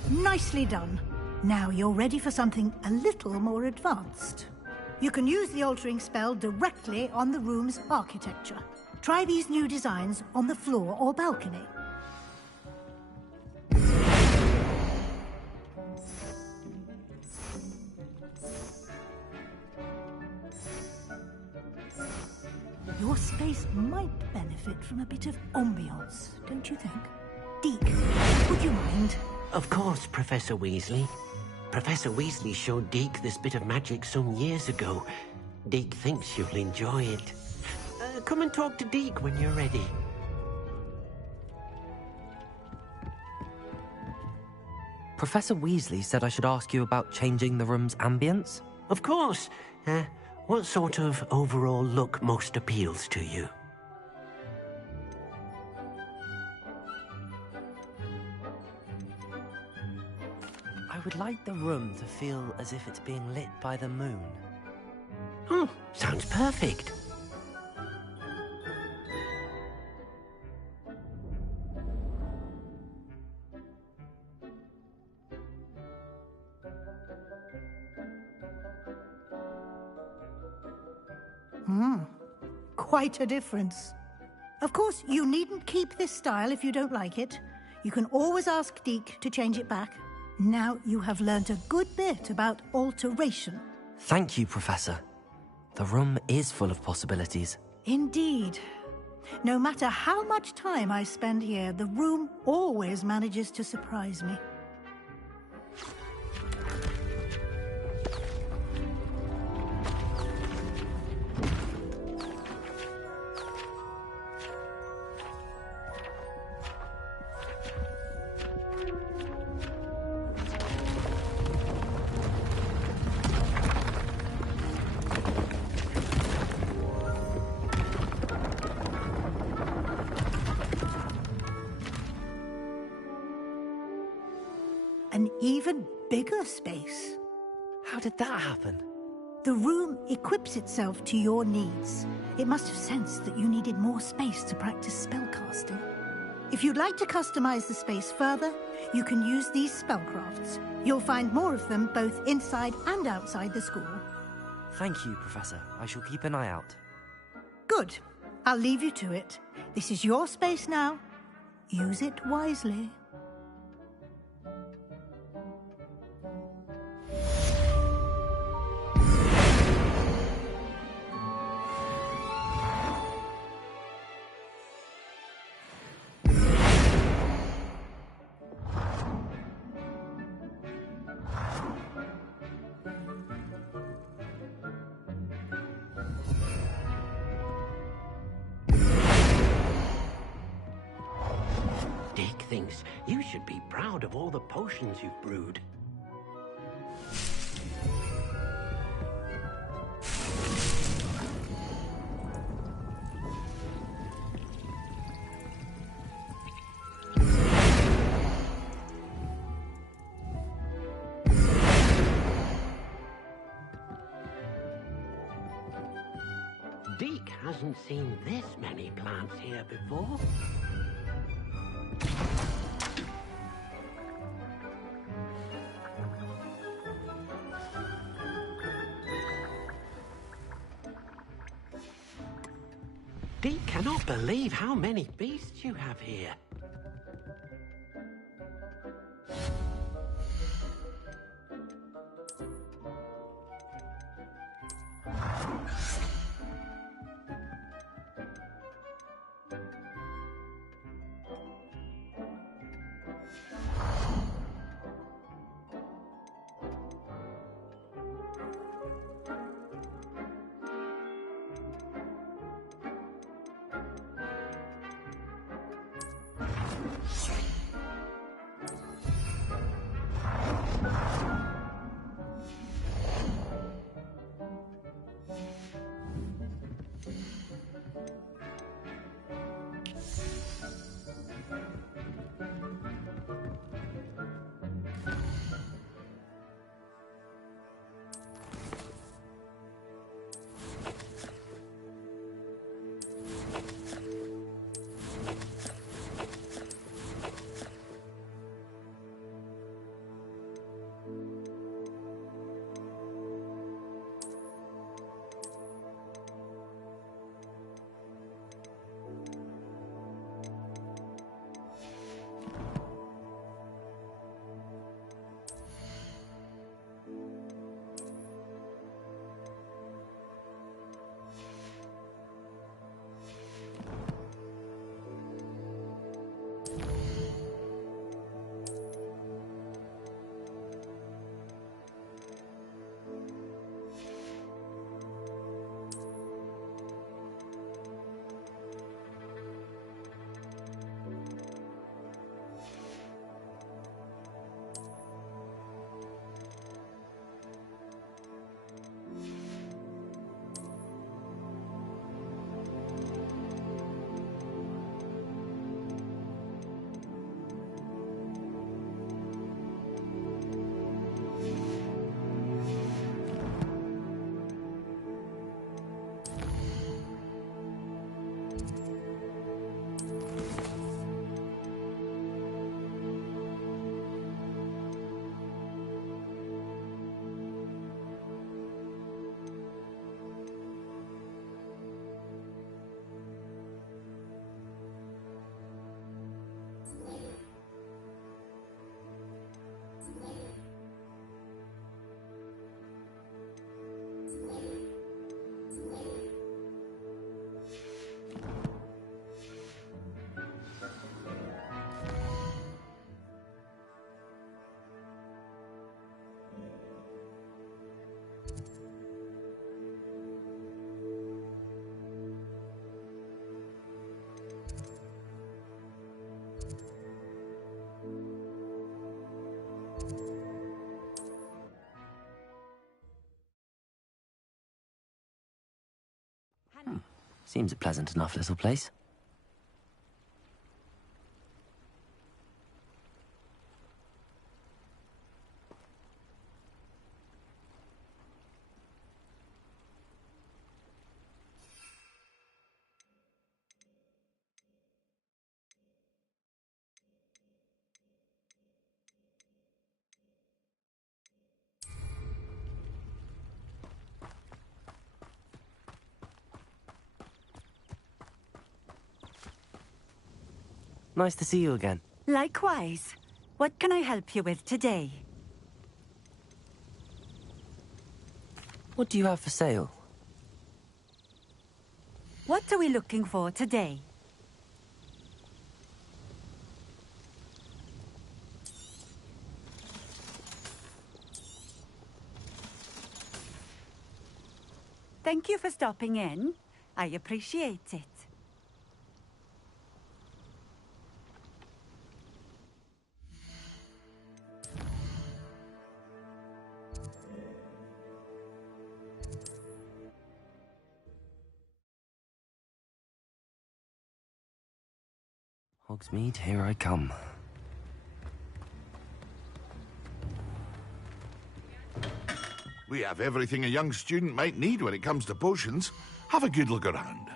Nicely done. Now you're ready for something a little more advanced. You can use the altering spell directly on the room's architecture. Try these new designs on the floor or balcony. Your space might benefit from a bit of ambiance, don't you think? Deke, would you mind? Of course, Professor Weasley. Professor Weasley showed Deke this bit of magic some years ago. Deke thinks you'll enjoy it. Come and talk to Deke when you're ready. Professor Weasley said I should ask you about changing the room's ambience? Of course. What sort of overall look most appeals to you? I would like the room to feel as if it's being lit by the moon. Oh, sounds perfect. Quite a difference. Of course, you needn't keep this style if you don't like it. You can always ask Deke to change it back. Now you have learnt a good bit about alteration. Thank you, Professor. The room is full of possibilities. Indeed. No matter how much time I spend here, the room always manages to surprise me. An even bigger space. How did that happen? The room equips itself to your needs. It must have sensed that you needed more space to practice spellcasting. If you'd like to customize the space further, you can use these spellcrafts. You'll find more of them both inside and outside the school. Thank you, Professor. I shall keep an eye out. Good. I'll leave you to it. This is your space now. Use it wisely. You should be proud of all the potions you've brewed. Deke hasn't seen this many plants here before. Deke cannot believe how many beasts you have here. Seems a pleasant enough little place. Nice to see you again. Likewise. What can I help you with today? What do you have for sale? What are we looking for today? Thank you for stopping in. I appreciate it. Hogsmeade, here I come. We have everything a young student might need when it comes to potions. Have a good look around.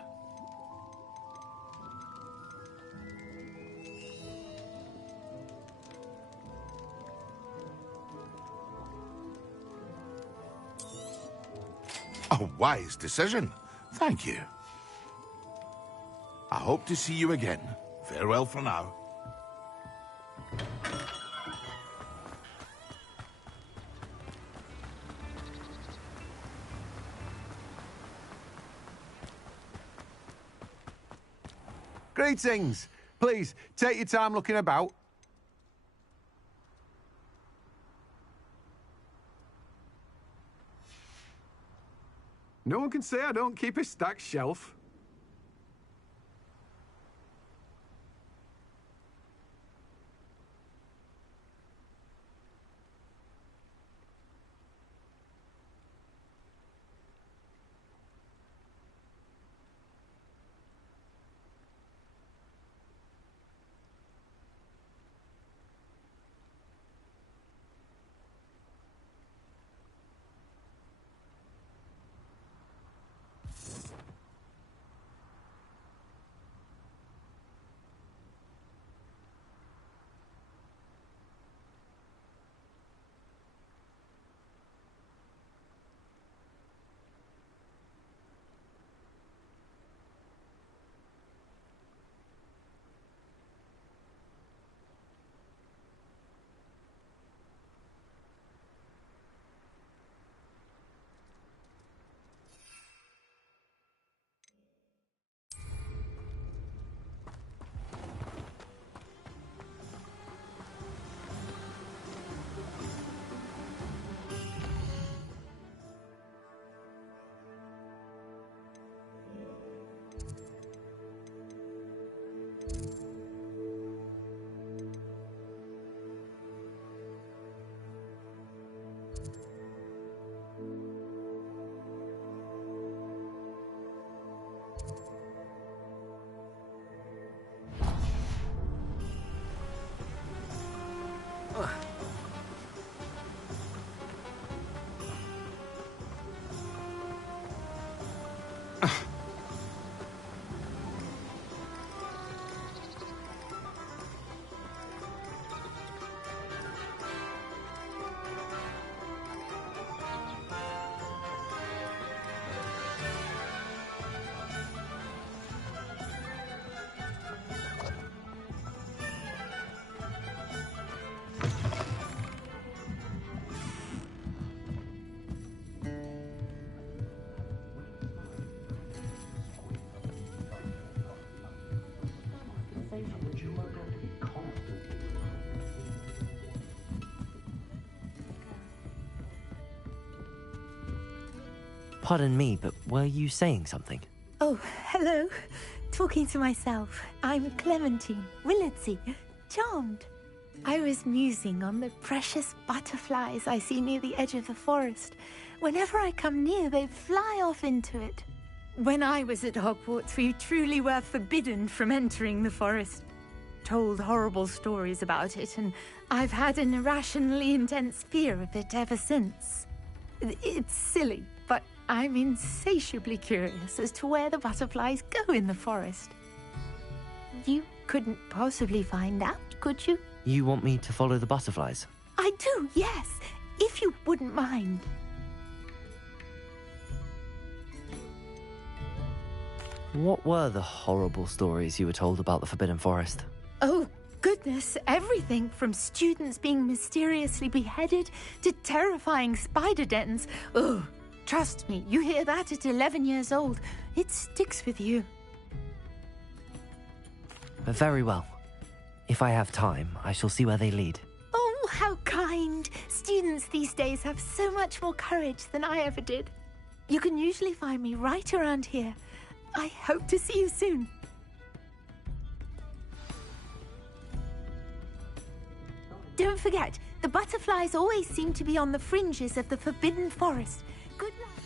A wise decision. Thank you. I hope to see you again. Farewell for now. Greetings. Please, take your time looking about. No one can say I don't keep a stacked shelf. Pardon me, but were you saying something? Oh, hello. Talking to myself. I'm Clementine, Willardsey, charmed. I was musing on the precious butterflies I see near the edge of the forest. Whenever I come near, they fly off into it. When I was at Hogwarts, we truly were forbidden from entering the forest. Told horrible stories about it, and I've had an irrationally intense fear of it ever since. It's silly, but I'm insatiably curious as to where the butterflies go in the forest. You couldn't possibly find out, could you? You want me to follow the butterflies? I do, yes, if you wouldn't mind. What were the horrible stories you were told about the Forbidden Forest? Oh, goodness, everything from students being mysteriously beheaded to terrifying spider dens. Oh, trust me, you hear that at 11 years old. It sticks with you. Very well. If I have time, I shall see where they lead. Oh, how kind. Students these days have so much more courage than I ever did. You can usually find me right around here. I hope to see you soon. Don't forget, the butterflies always seem to be on the fringes of the Forbidden Forest. Good luck.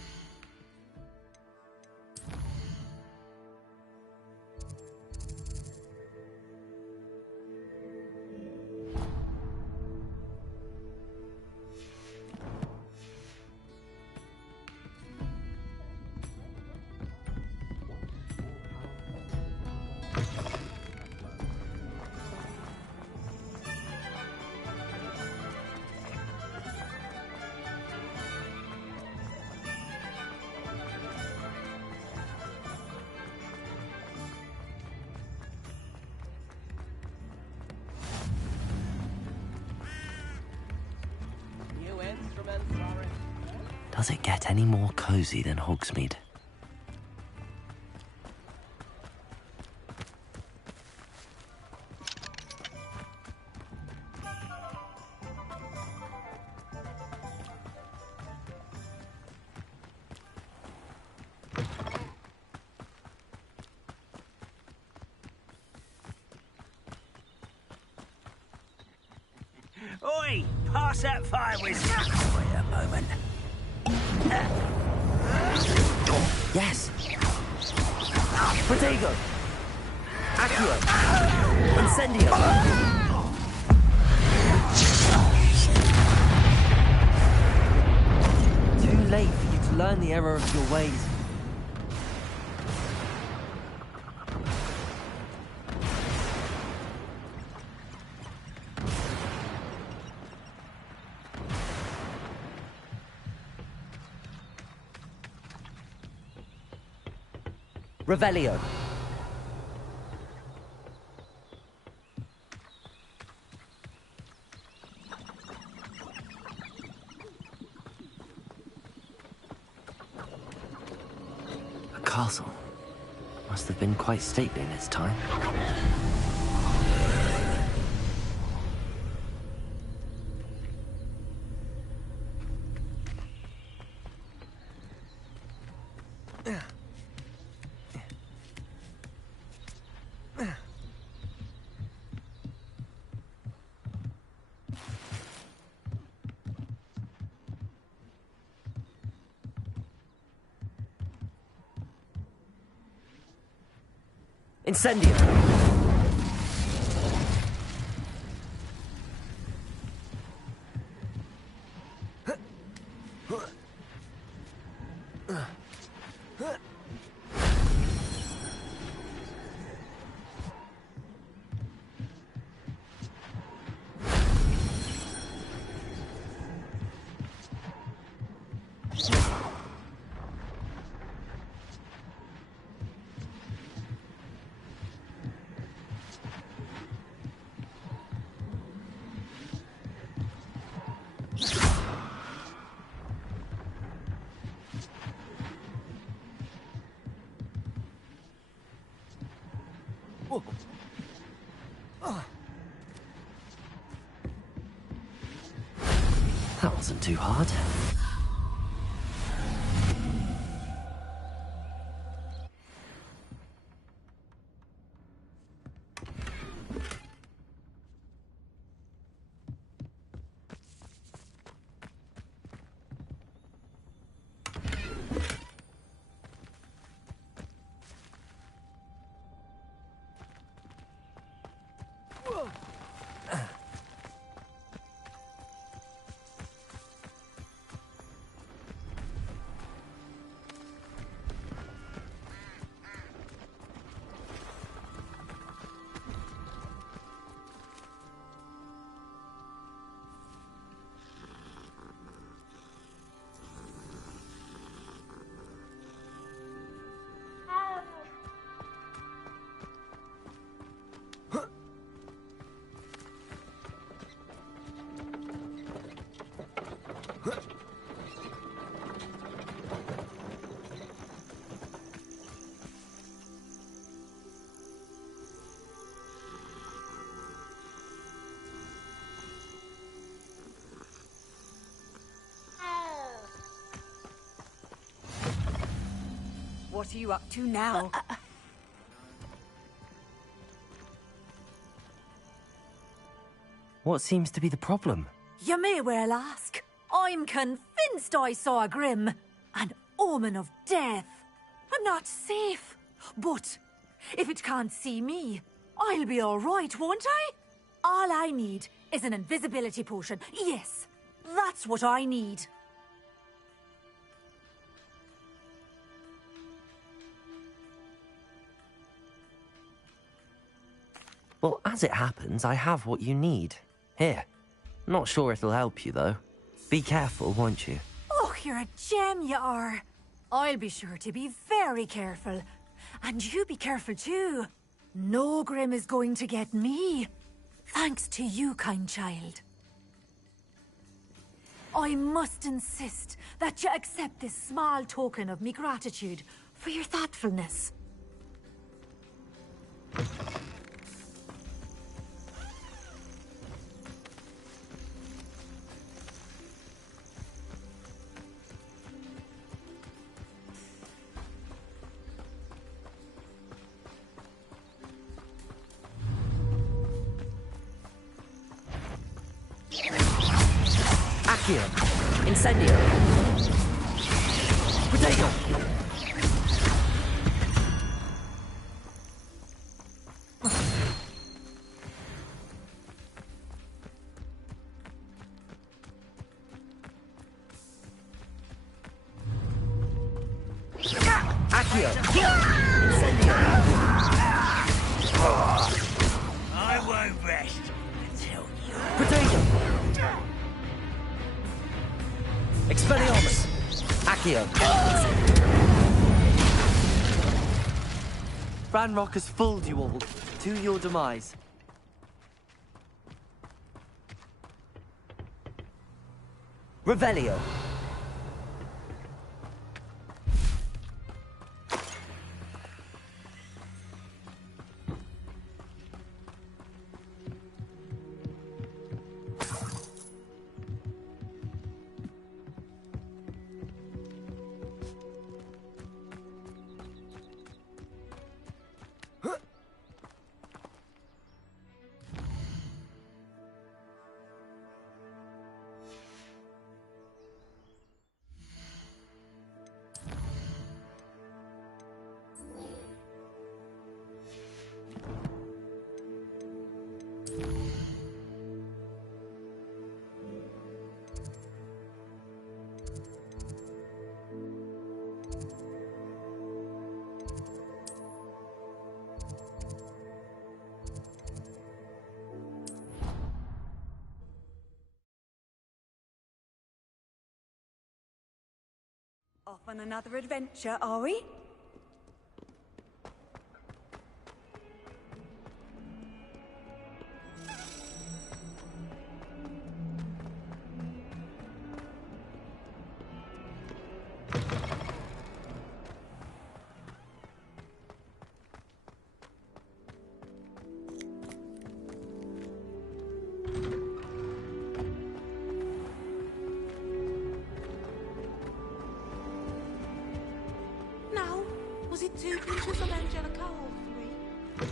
Does it get any more cozy than Hogsmeade? Oi! Pass that fire whiskey! Wait a moment. Yes. Protego. Accio. Incendio. Too late for you to learn the error of your ways. Revelio. A castle. Must have been quite stately in its time. Incendio. That wasn't too hard. What are you up to now? What seems to be the problem? You may well ask. I'm convinced I saw a Grim. An omen of death. I'm not safe. But if it can't see me, I'll be all right, won't I? All I need is an invisibility potion. Yes, that's what I need. Well, as it happens, I have what you need. Here. Not sure it'll help you, though. Be careful, won't you? Oh, you're a gem, you are. I'll be sure to be very careful. And you be careful, too. No Grim is going to get me. Thanks to you, kind child. I must insist that you accept this small token of me gratitude for your thoughtfulness. Accio. Incendio. Potato. Accio. Incendio. I won't rest until you... Potato. Expelliarmus. Accio. Ranrock has fooled you all, to your demise. Revelio. Off on another adventure, are we? Was it 2 pinches of Angelica or 3?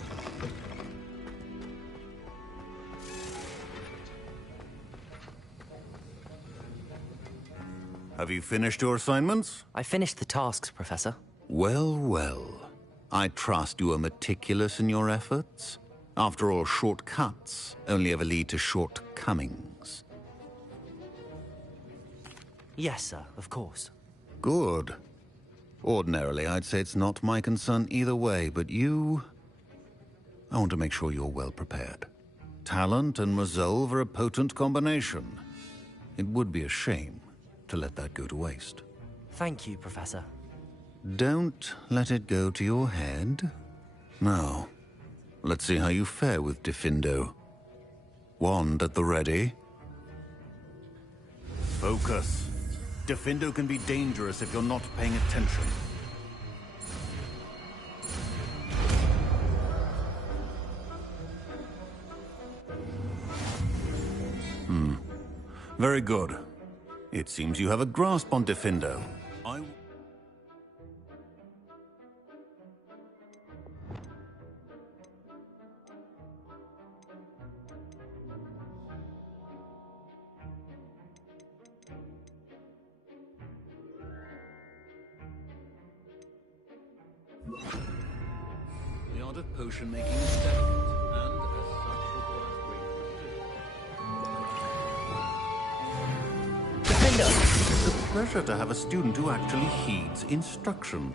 Have you finished your assignments? I finished the tasks, Professor. Well, well. I trust you are meticulous in your efforts. After all, shortcuts only ever lead to shortcomings. Yes, sir, of course. Good. Ordinarily, I'd say it's not my concern either way, but you... I want to make sure you're well prepared. Talent and resolve are a potent combination. It would be a shame to let that go to waste. Thank you, Professor. Don't let it go to your head. Now, let's see how you fare with Diffindo. Wand at the ready. Focus. Diffindo can be dangerous if you're not paying attention. Very good. It seems you have a grasp on Diffindo. The art of potion making is delicate, and as such requires great precision. It's a pleasure to have a student who actually heeds instruction.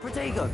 Protego!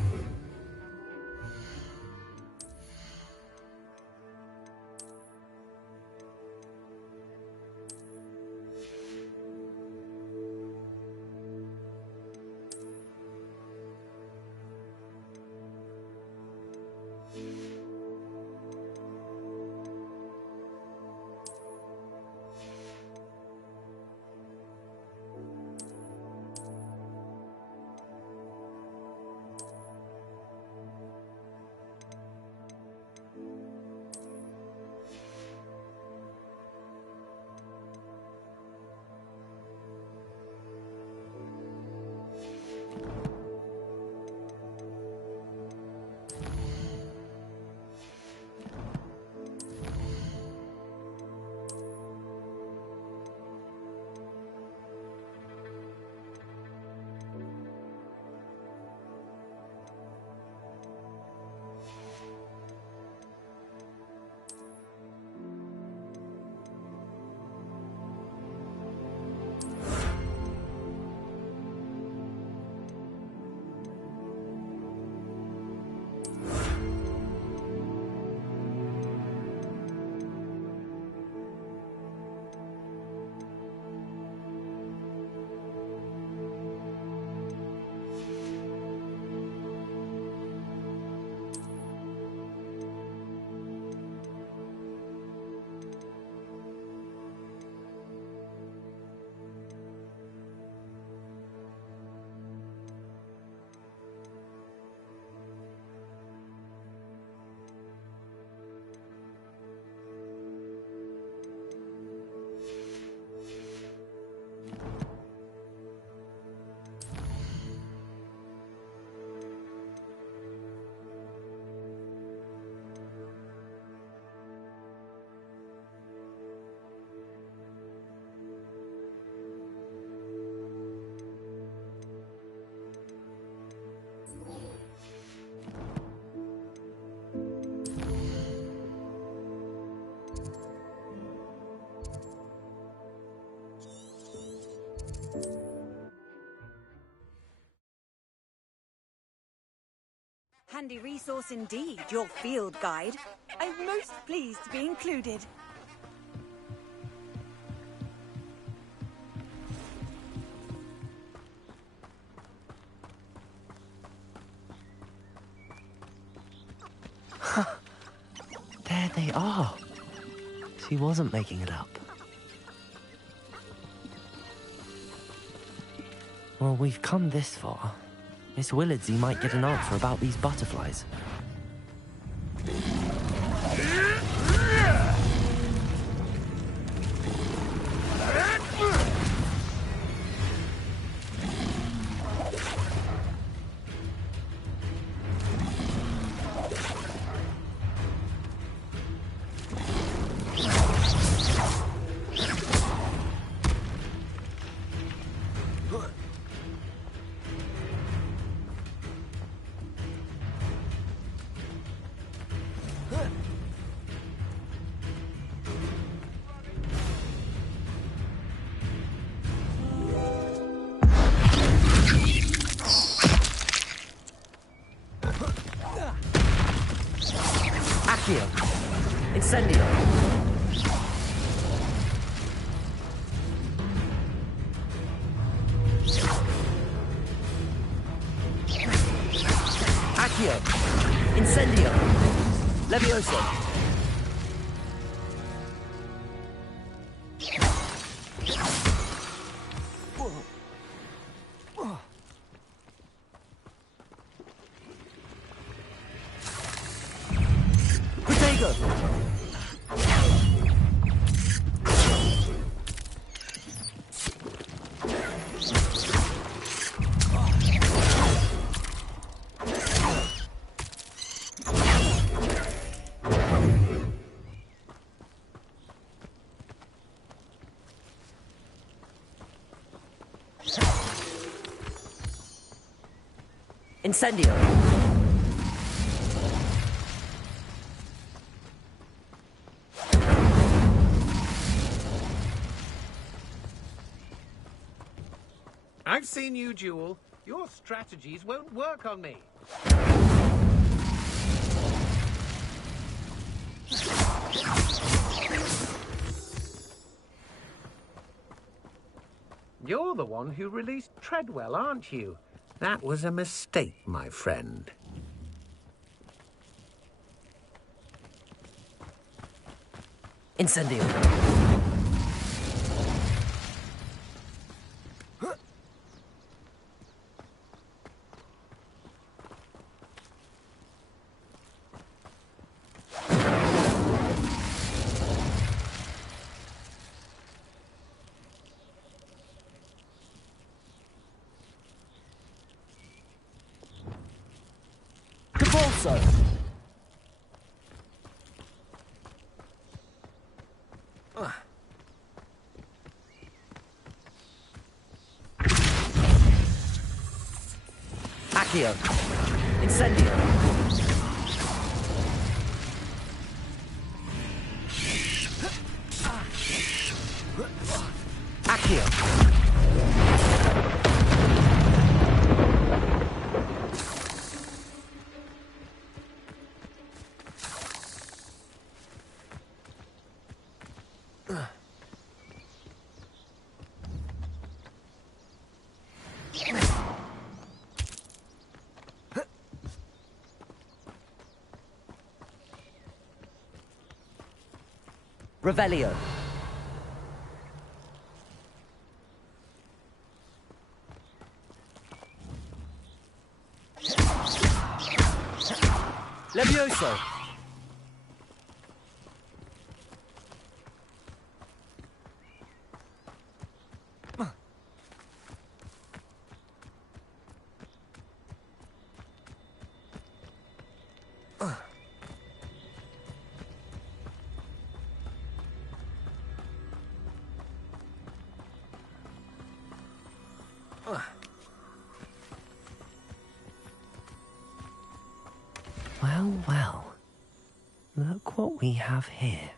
Handy resource indeed, your field guide. I'm most pleased to be included. There they are. She wasn't making it up. Well, we've come this far. Miss Willardsey might get an answer about these butterflies. Incendio! Accio! Incendio! Levioso! Incendio! I've seen you, Jewel. Your strategies won't work on me. You're the one who released Treadwell, aren't you? That was a mistake, my friend. Incendio. Capolso. Accio. Incendio. Accio. Revelio. Levioso. Well, well. Look what we have here.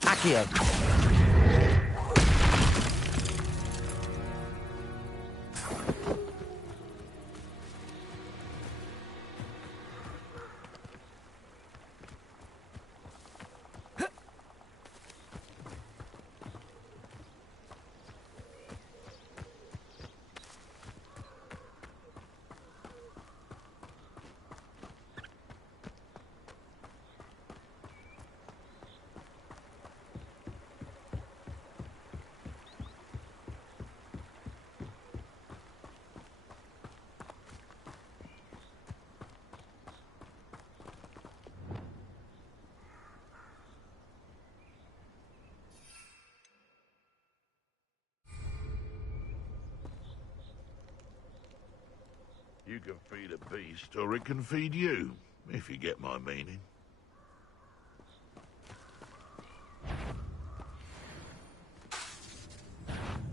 Accio. You can feed a beast, or it can feed you, if you get my meaning.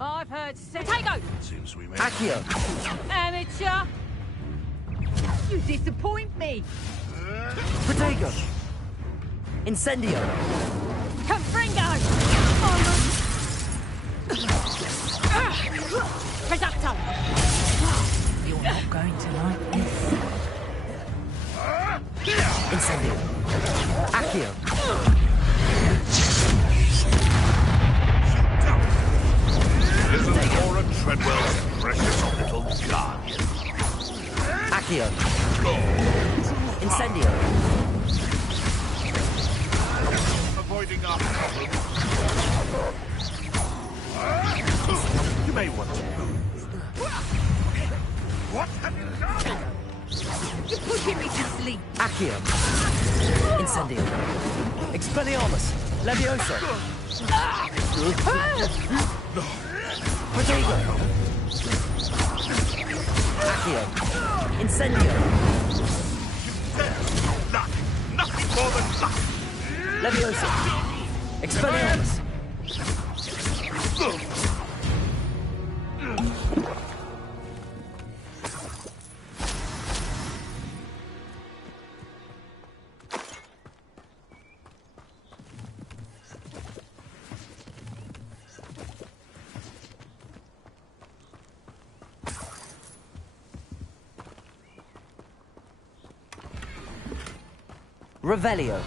I've heard potato. Seems we met. Accio. Amateur. You disappoint me. Protego. Incendio. Confringo. Reducto. You're not going to like this. Incendio. Accio. Isn't Laura Treadwell's precious little guardian? Accio. Incendio. Avoiding our problem. You may want to move. What have you done? You're putting me to sleep. Accio. Incendio. Expelliarmus. Levioso. Protego. Accio. Incendio. Nothing more than luck. Levioso. Expelliarmus. Revelio.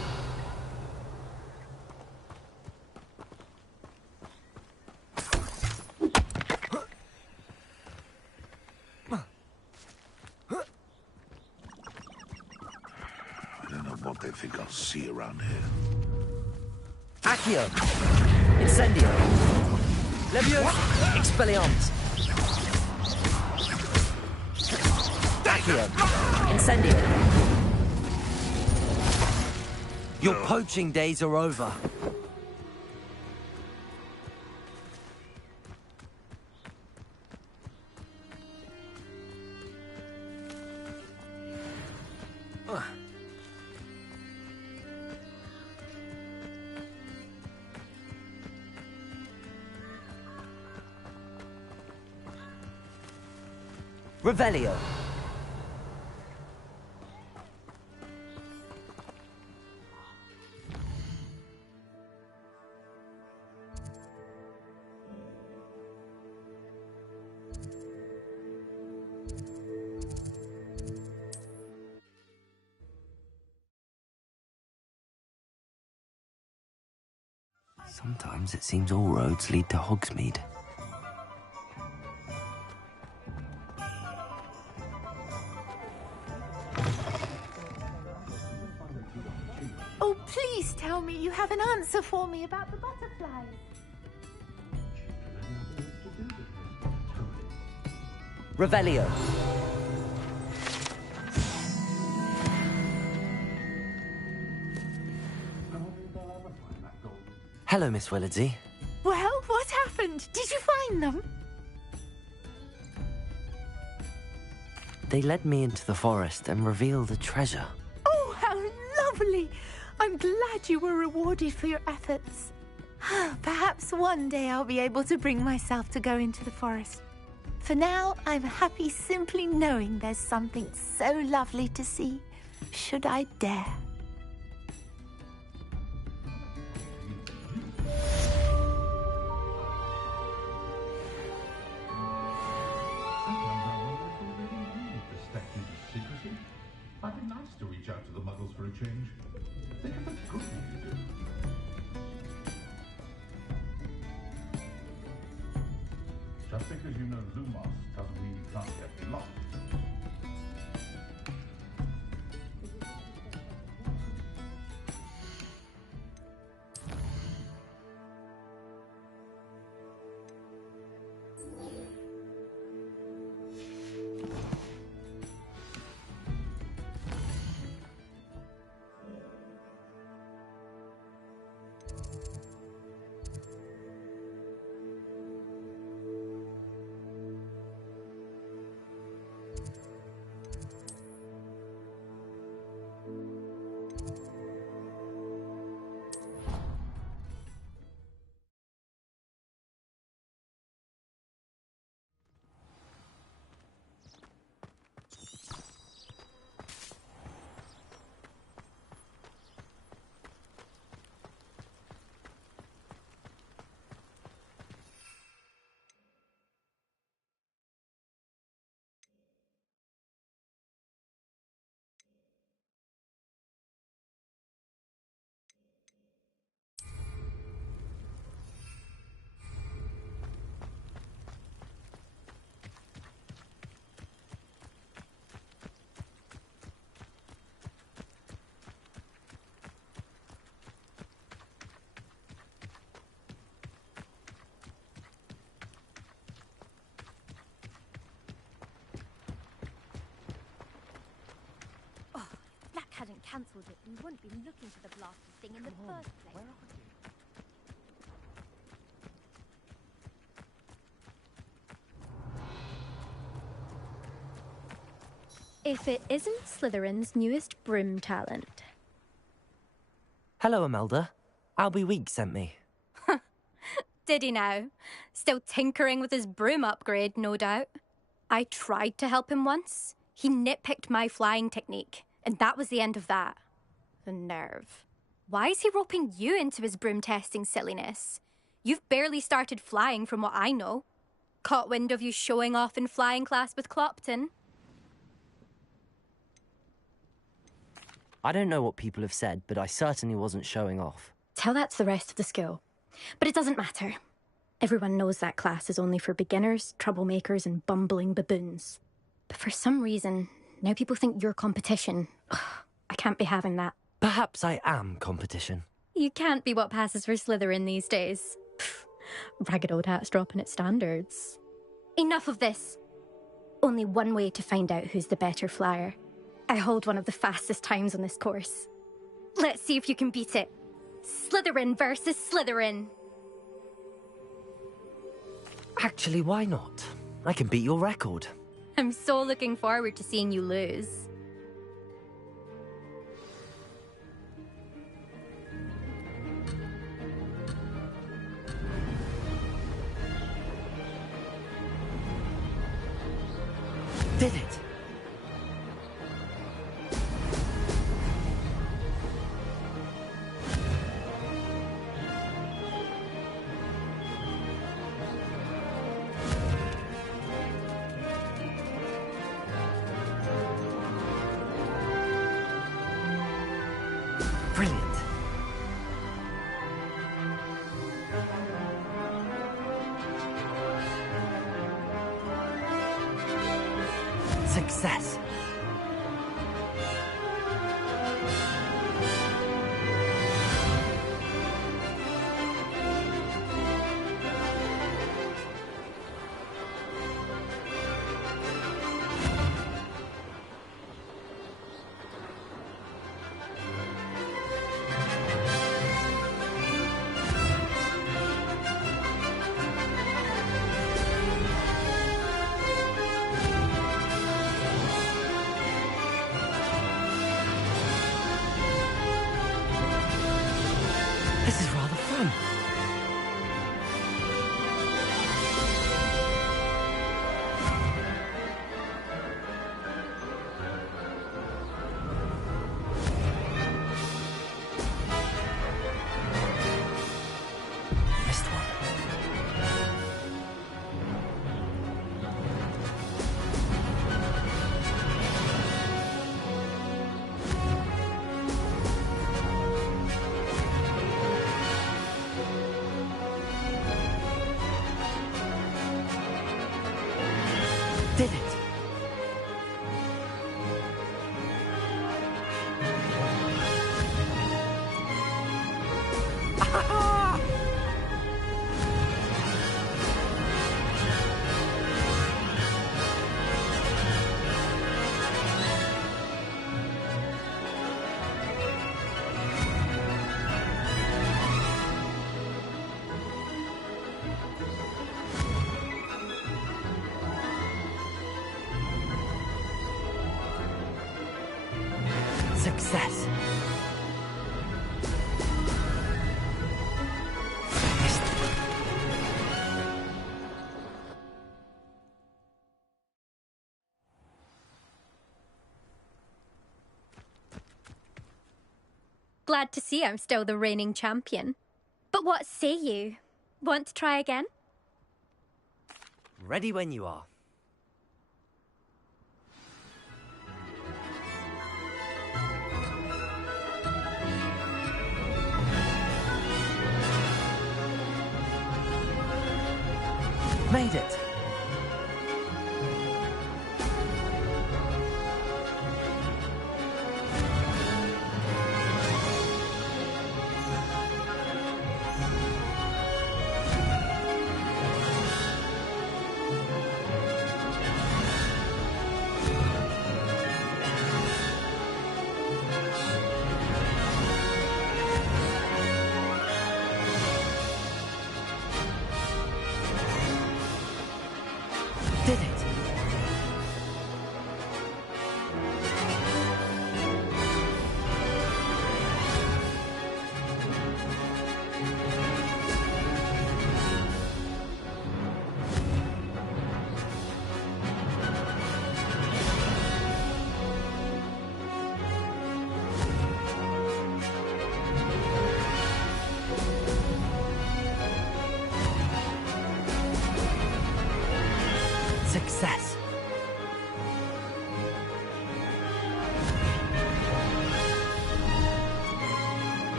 I don't know what they think I'll see around here. Accio. Incendio. Levioso. Expelliarmus. Accio. Incendio. Your poaching days are over. Revelio. Sometimes it seems all roads lead to Hogsmeade. Oh, please tell me you have an answer for me about the butterflies. Revelio. Hello, Miss Willardsey. Well, what happened? Did you find them? They led me into the forest and revealed a treasure. Oh, how lovely! I'm glad you were rewarded for your efforts. Perhaps one day I'll be able to bring myself to go into the forest. For now, I'm happy simply knowing there's something so lovely to see, should I dare. I'd be nice to reach out to the Muggles for a change. Think of the good you could do. Just because you know Lumos doesn't mean you can't get lost. Hadn't cancelled it, we wouldn't be looking for the blasted thing in the first place. Where are you? If it isn't Slytherin's newest broom talent. Hello, Imelda. Albie Week sent me. Did he now? Still tinkering with his broom upgrade, no doubt. I tried to help him once. He nitpicked my flying technique, and that was the end of that. The nerve. Why is he roping you into his broom testing silliness? You've barely started flying from what I know. Caught wind of you showing off in flying class with Clopton. I don't know what people have said, but I certainly wasn't showing off. Tell that to the rest of the school. But it doesn't matter. Everyone knows that class is only for beginners, troublemakers, and bumbling baboons. But for some reason, now people think you're competition. Ugh, I can't be having that. Perhaps I am competition. You can't be what passes for Slytherin these days. Pfft, ragged old hat's dropping its standards. Enough of this. Only one way to find out who's the better flyer. I hold one of the fastest times on this course. Let's see if you can beat it. Slytherin versus Slytherin. Actually, why not? I can beat your record. I'm so looking forward to seeing you lose. Did it! Brilliant. Success. This is rather fun. Missed one. Did it! Ah! Success. Glad to see I'm still the reigning champion. But what say you? Want to try again? Ready when you are. Made it!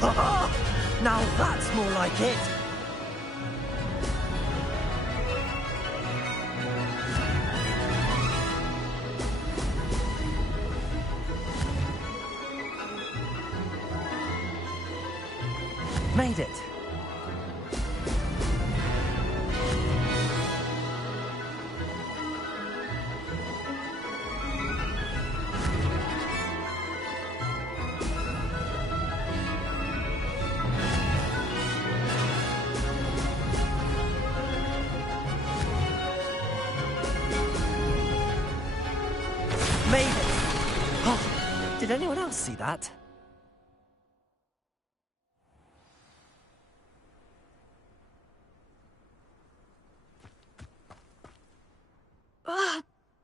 Now that's more like it! Made it! Made it! Oh, did anyone else see that?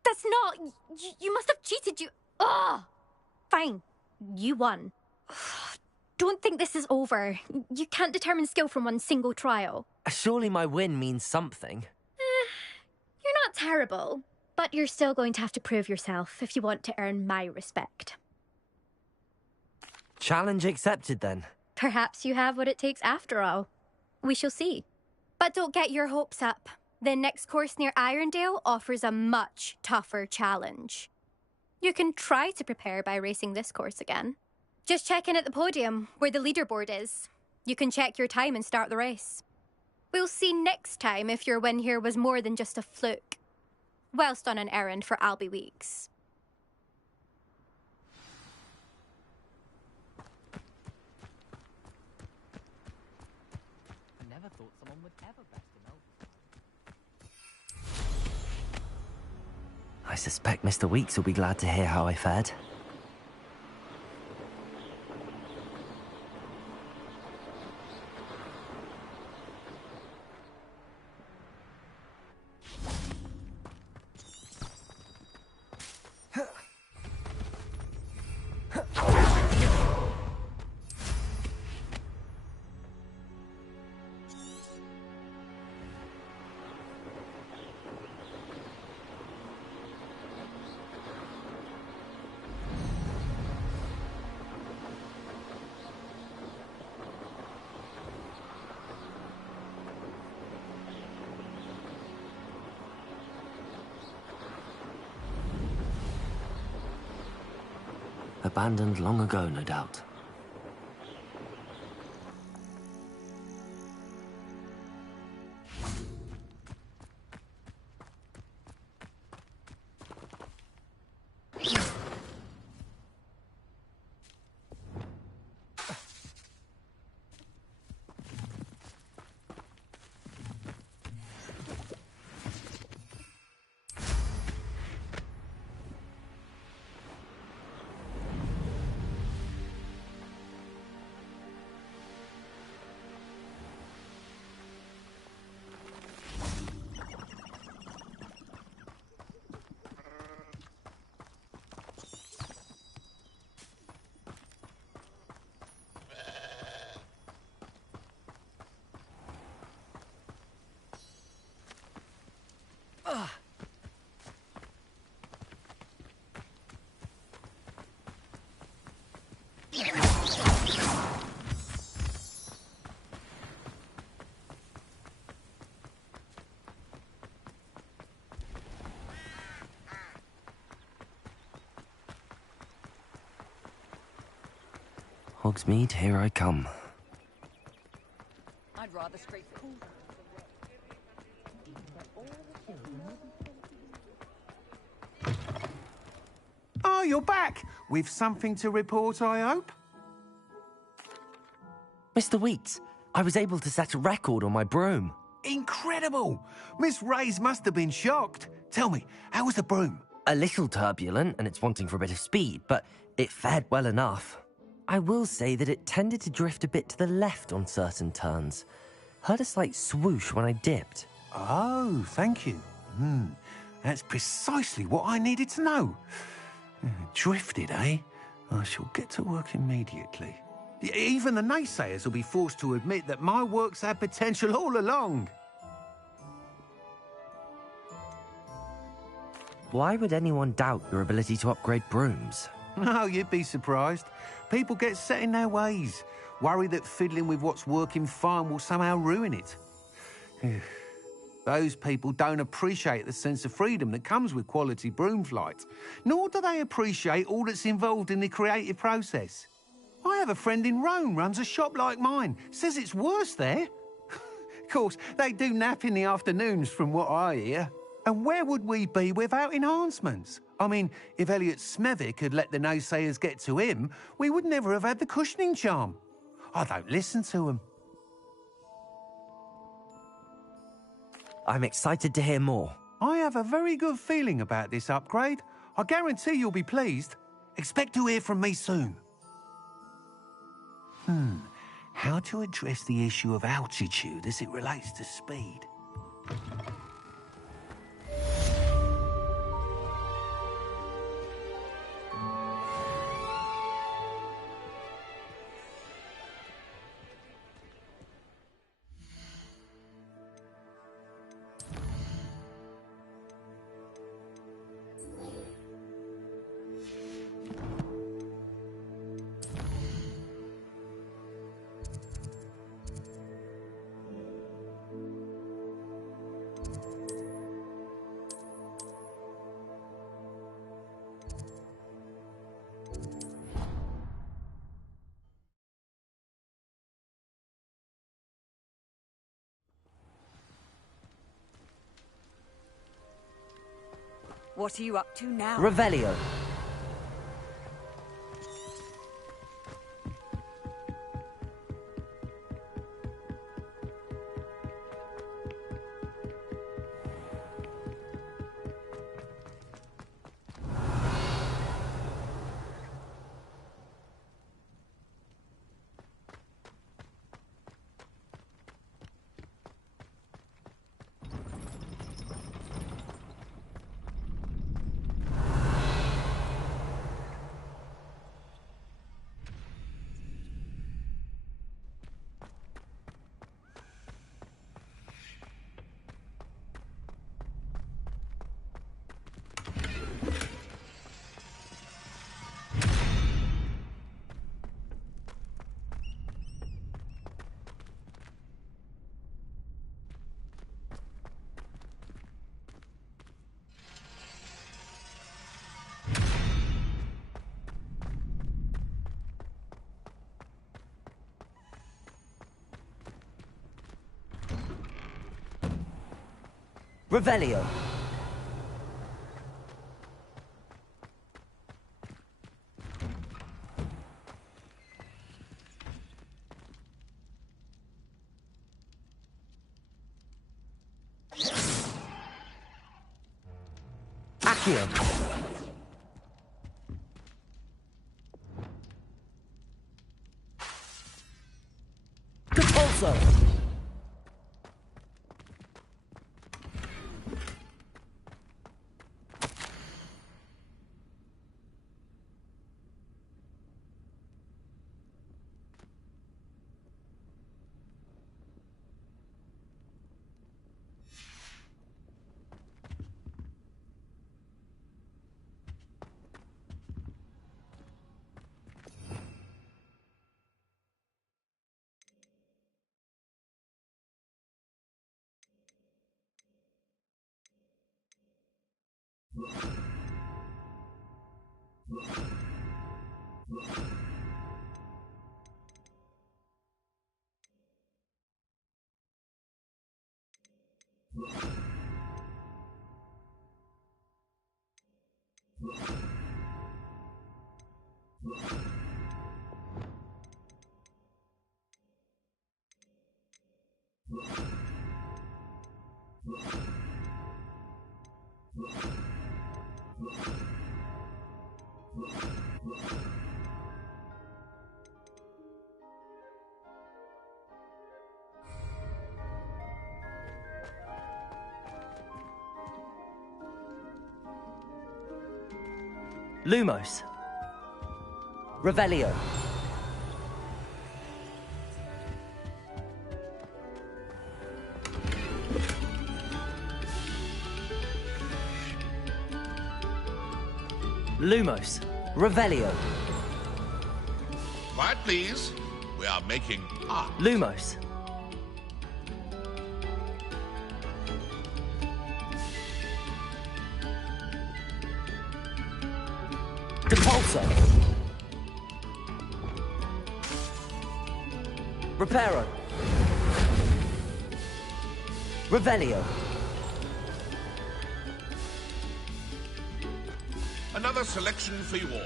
That's not... You must have cheated, you... Ugh! Fine. You won. Don't think this is over. You can't determine skill from one single trial. Surely my win means something. You're not terrible, but you're still going to have to prove yourself if you want to earn my respect. Challenge accepted, then. Perhaps you have what it takes after all. We shall see. But don't get your hopes up. The next course near Irondale offers a much tougher challenge. You can try to prepare by racing this course again. Just check in at the podium, where the leaderboard is. You can check your time and start the race. We'll see next time if your win here was more than just a fluke. Whilst on an errand for Albie Weeks. I never thought someone would ever best him out. I suspect Mr. Weeks will be glad to hear how I fared. Abandoned long ago, no doubt. Hogsmeade, here I come. I'd rather straight cool. Oh, you're back! With something to report, I hope? Mr. Weeks, I was able to set a record on my broom. Incredible! Miss Reyes must have been shocked. Tell me, how was the broom? A little turbulent, and it's wanting for a bit of speed, but it fared well enough. I will say that it tended to drift a bit to the left on certain turns. Heard a slight swoosh when I dipped. Oh, thank you. That's precisely what I needed to know. Drifted, eh? I shall get to work immediately. Even the naysayers will be forced to admit that my work's had potential all along. Why would anyone doubt your ability to upgrade brooms? No, you'd be surprised. People get set in their ways, worry that fiddling with what's working fine will somehow ruin it. Those people don't appreciate the sense of freedom that comes with quality broom flight, nor do they appreciate all that's involved in the creative process. I have a friend in Rome runs a shop like mine, says it's worse there. Of course, they do nap in the afternoons from what I hear. And where would we be without enhancements? I mean, if Elliot Smethwick had let the naysayers get to him, we would never have had the cushioning charm. I don't listen to them. I'm excited to hear more. I have a very good feeling about this upgrade. I guarantee you'll be pleased. Expect to hear from me soon. How to address the issue of altitude as it relates to speed? What are you up to now? Revelio. Revelio. Accio. Compulso. Lumos. Revelio. Lumos. Revelio. Quiet, please. We are making art. Lumos. Depulso. Reparo. Revelio. Another selection for you all.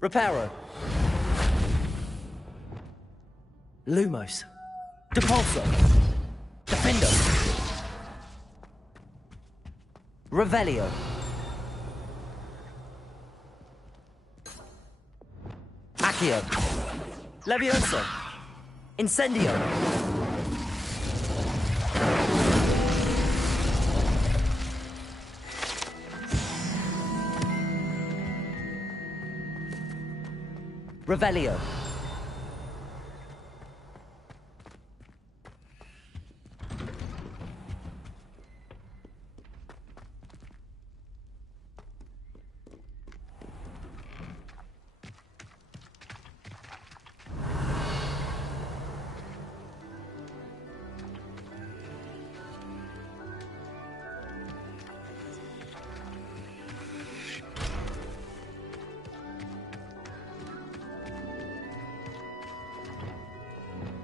Reparo. Lumos. Depulso. Defendo. Revelio. Accio. Levioso. Incendio. Revelio.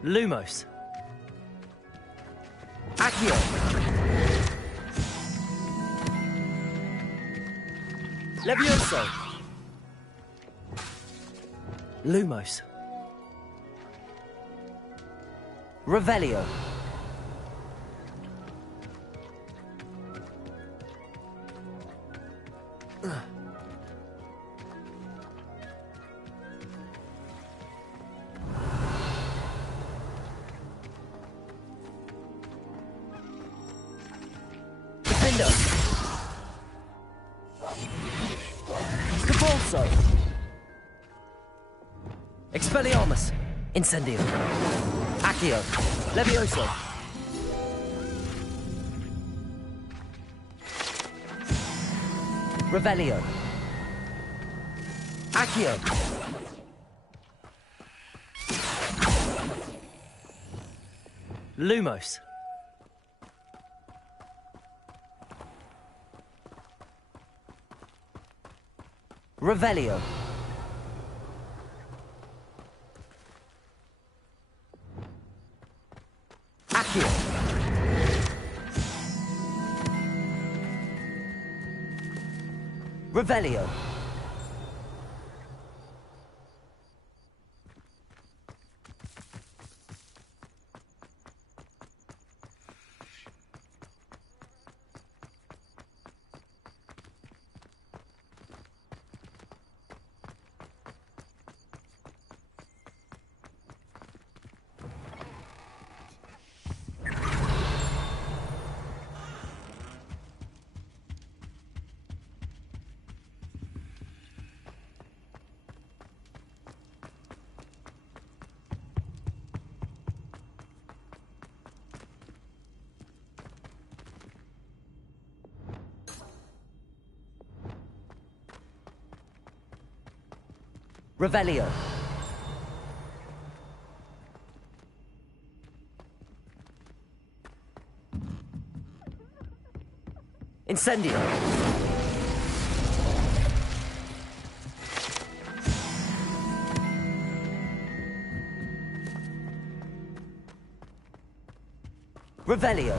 Lumos. Accio. Levioso. Lumos. Revelio. Defendo. Depulso. Expelliarmus. Incendio. Accio. Levioso. Revelio. Accio. Lumos. Revelio. Accio. Revelio. Revelio. Incendio. Revelio.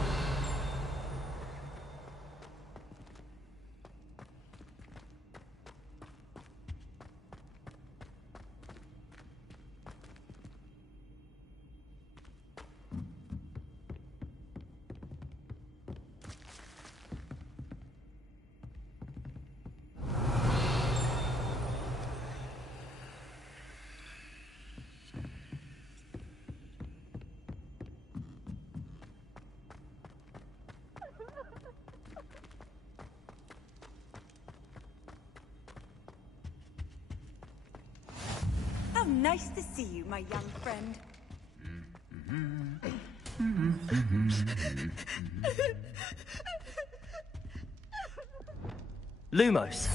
How nice to see you, my young friend. Lumos.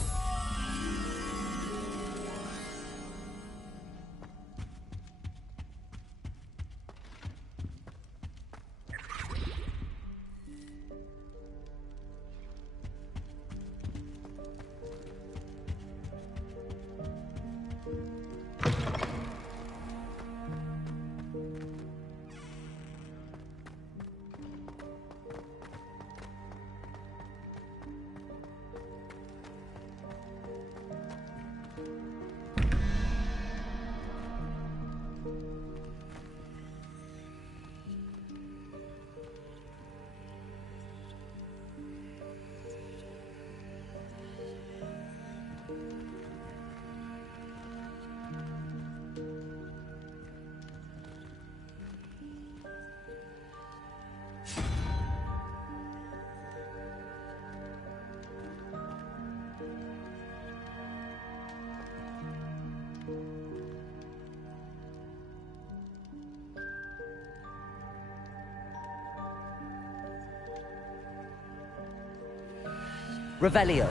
Revelio.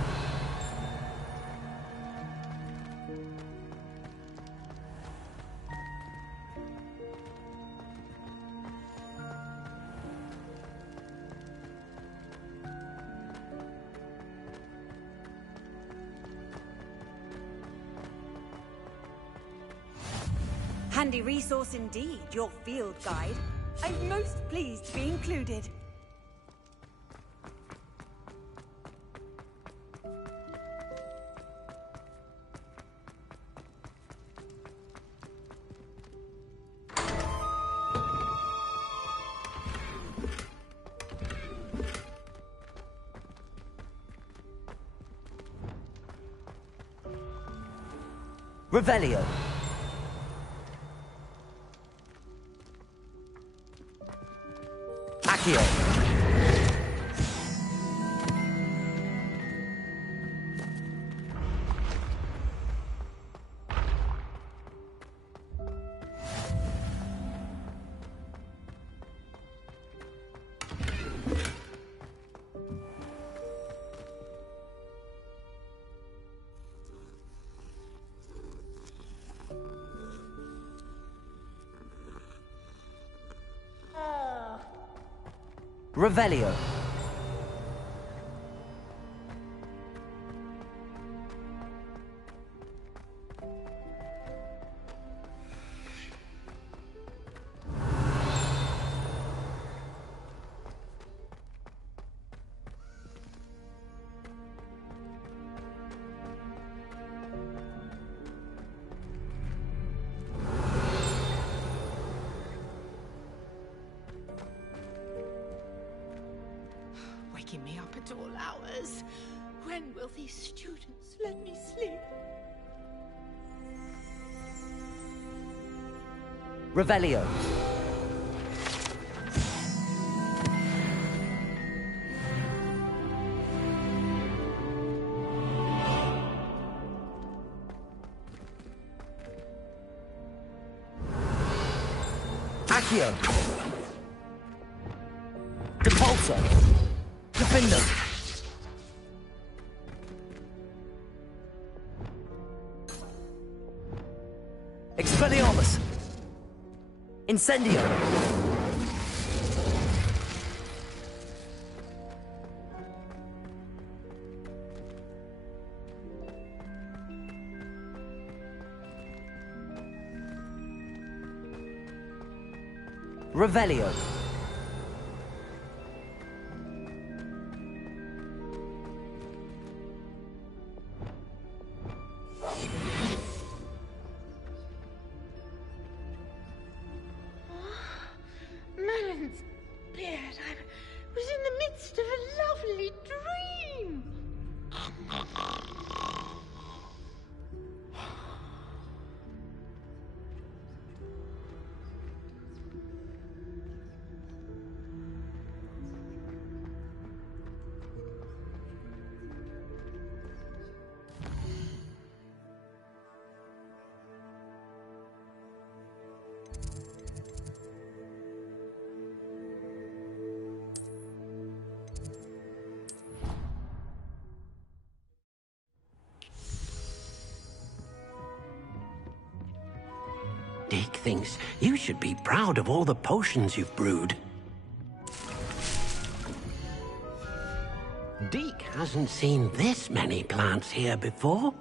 Handy resource indeed, your field guide. I'm most pleased to be included. Revelio. Accio. Revelio. Waking me up at all hours. When will these students let me sleep? Revelio. Accio. Depulso. Defender. Expelliarmus. Incendio. Revelio. Merlin's beard. I was in the midst of a lovely dream. Dick thinks you should be proud of all the potions you've brewed. Deke hasn't seen this many plants here before.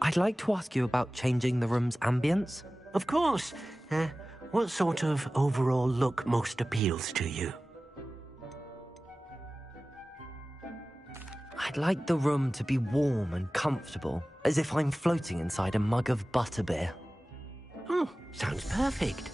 I'd like to ask you about changing the room's ambience. Of course. What sort of overall look most appeals to you? I'd like the room to be warm and comfortable, as if I'm floating inside a mug of butterbeer. Oh, sounds perfect.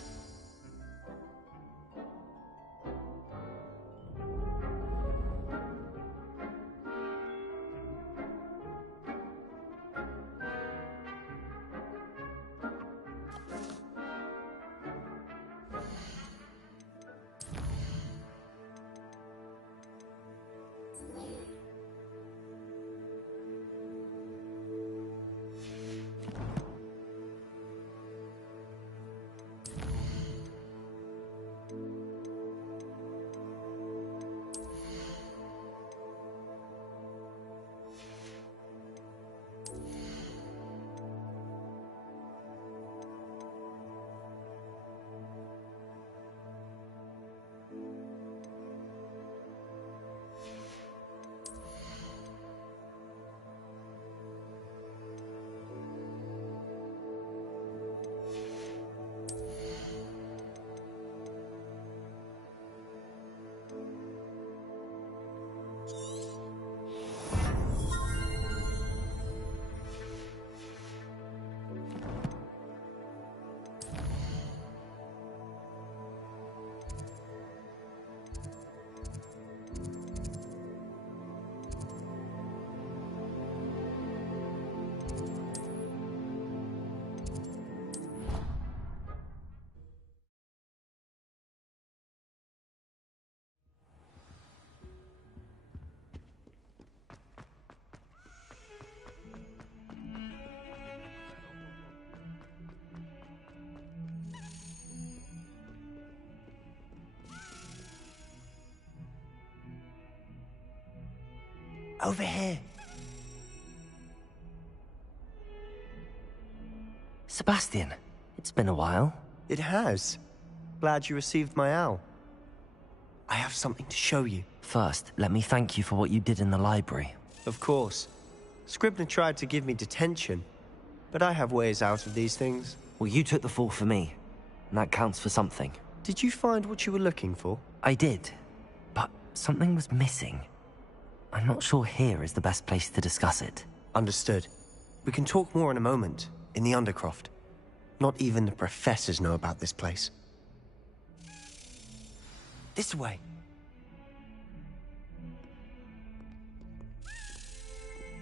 Over here. Sebastian, it's been a while. It has. Glad you received my owl. I have something to show you. First, let me thank you for what you did in the library. Of course. Scribner tried to give me detention, but I have ways out of these things. Well, you took the fall for me, and that counts for something. Did you find what you were looking for? I did, but something was missing. I'm not sure here is the best place to discuss it. Understood. We can talk more in a moment, in the Undercroft. Not even the professors know about this place. This way.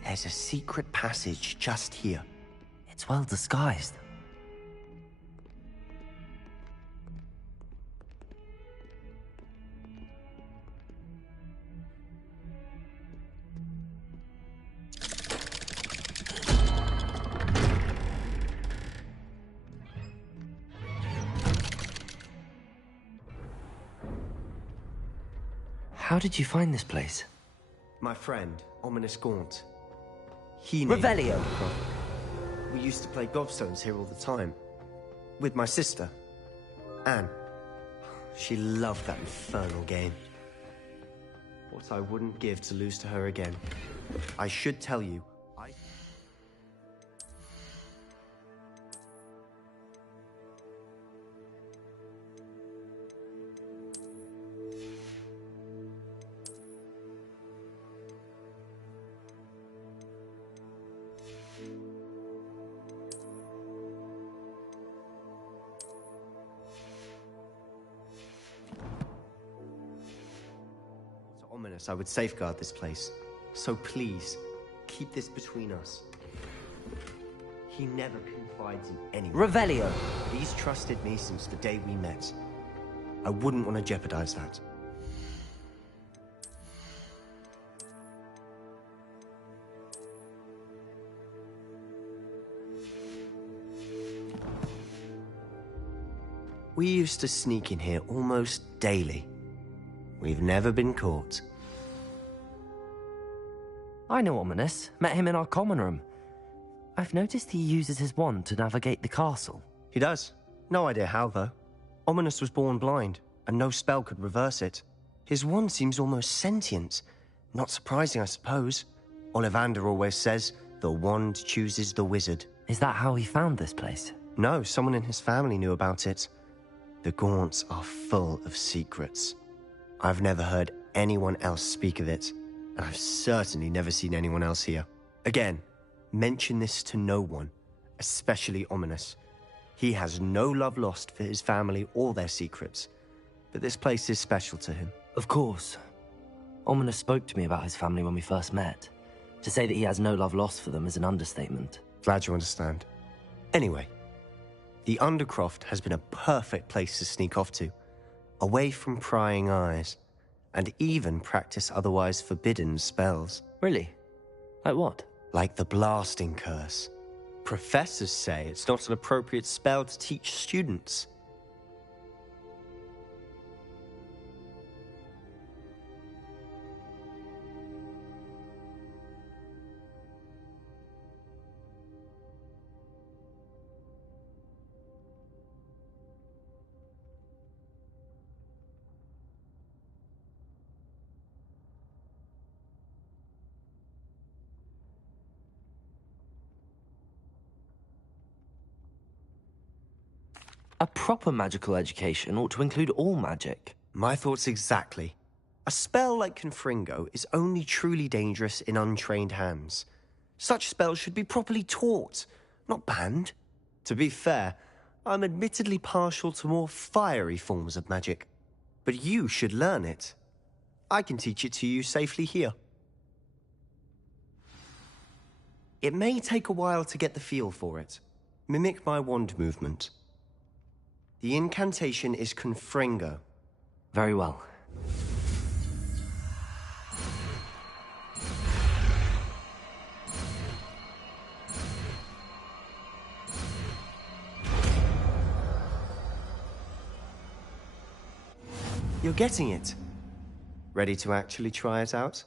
There's a secret passage just here. It's well disguised. How did you find this place? My friend, Ominous Gaunt. He named Revelio. it. We used to play gobstones here all the time. With my sister, Anne. She loved that infernal game. What I wouldn't give to lose to her again. I should tell you, I would safeguard this place. So please, keep this between us. He never confides in anyone. Revelio. He's trusted me since the day we met. I wouldn't want to jeopardize that. We used to sneak in here almost daily. We've never been caught. I know Ominous. Met him in our common room. I've noticed he uses his wand to navigate the castle. He does. No idea how, though. Ominous was born blind, and no spell could reverse it. His wand seems almost sentient. Not surprising, I suppose. Ollivander always says, the wand chooses the wizard. Is that how he found this place? No, someone in his family knew about it. The Gaunts are full of secrets. I've never heard anyone else speak of it, and I've certainly never seen anyone else here. Again, mention this to no one, especially Ominous. He has no love lost for his family or their secrets, but this place is special to him. Of course. Ominous spoke to me about his family when we first met. To say that he has no love lost for them is an understatement. Glad you understand. Anyway, the Undercroft has been a perfect place to sneak off to, away from prying eyes, and even practice otherwise forbidden spells. Really? Like what? Like the blasting curse. Professors say it's not an appropriate spell to teach students. A proper magical education ought to include all magic. My thoughts exactly. A spell like Confringo is only truly dangerous in untrained hands. Such spells should be properly taught, not banned. To be fair, I'm admittedly partial to more fiery forms of magic. But you should learn it. I can teach it to you safely here. It may take a while to get the feel for it. Mimic my wand movement. The incantation is Confringo. Very well. You're getting it. Ready to actually try it out?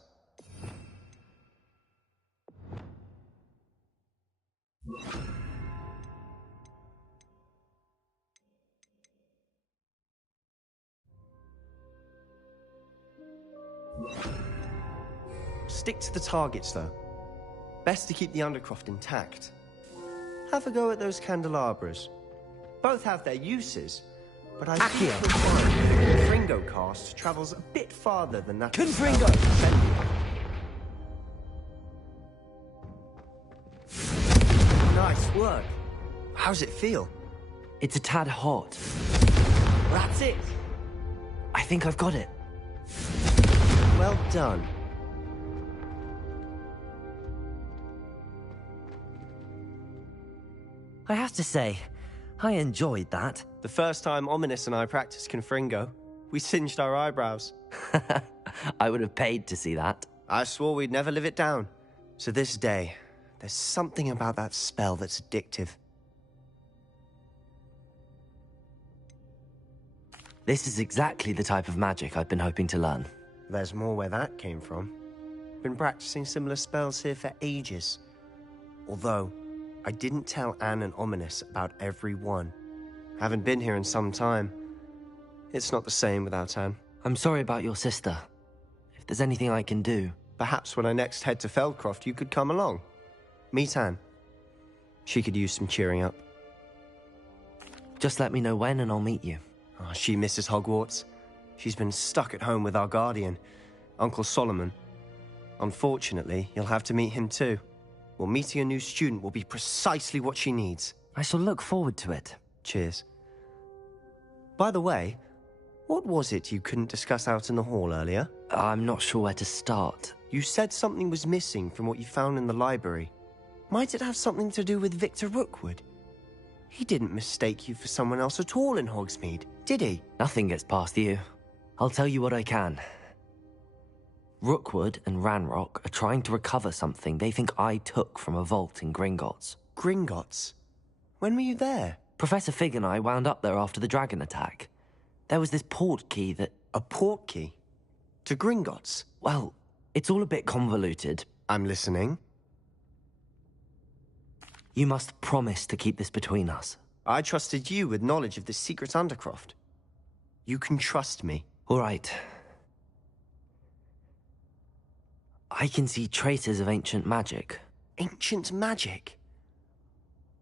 Stick to the targets, though. Best to keep the Undercroft intact. Have a go at those candelabras. Both have their uses, but I think you'll find the Confringo cast travels a bit farther than that. Confringo! Nice work. How's it feel? It's a tad hot. That's it. I think I've got it. Well done. I have to say, I enjoyed that. The first time Ominous and I practiced Confringo, we singed our eyebrows. I would have paid to see that. I swore we'd never live it down. To this day, there's something about that spell that's addictive. This is exactly the type of magic I've been hoping to learn. There's more where that came from. Been practicing similar spells here for ages. Although, I didn't tell Anne and Ominous about every one. Haven't been here in some time. It's not the same without Anne. I'm sorry about your sister. If there's anything I can do... Perhaps when I next head to Feldcroft, you could come along. Meet Anne. She could use some cheering up. Just let me know when and I'll meet you. Oh, she misses Hogwarts. She's been stuck at home with our guardian, Uncle Solomon. Unfortunately, you'll have to meet him too. Well, meeting a new student will be precisely what she needs. I shall look forward to it. Cheers. By the way, what was it you couldn't discuss out in the hall earlier? I'm not sure where to start. You said something was missing from what you found in the library. Might it have something to do with Victor Rookwood? He didn't mistake you for someone else at all in Hogsmeade, did he? Nothing gets past you. I'll tell you what I can. Rookwood and Ranrock are trying to recover something they think I took from a vault in Gringotts. Gringotts? When were you there? Professor Fig and I wound up there after the dragon attack. There was this port key that... A port key? To Gringotts? Well, it's all a bit convoluted. I'm listening. You must promise to keep this between us. I trusted you with knowledge of this secret undercroft. You can trust me. All right. I can see traces of ancient magic. Ancient magic?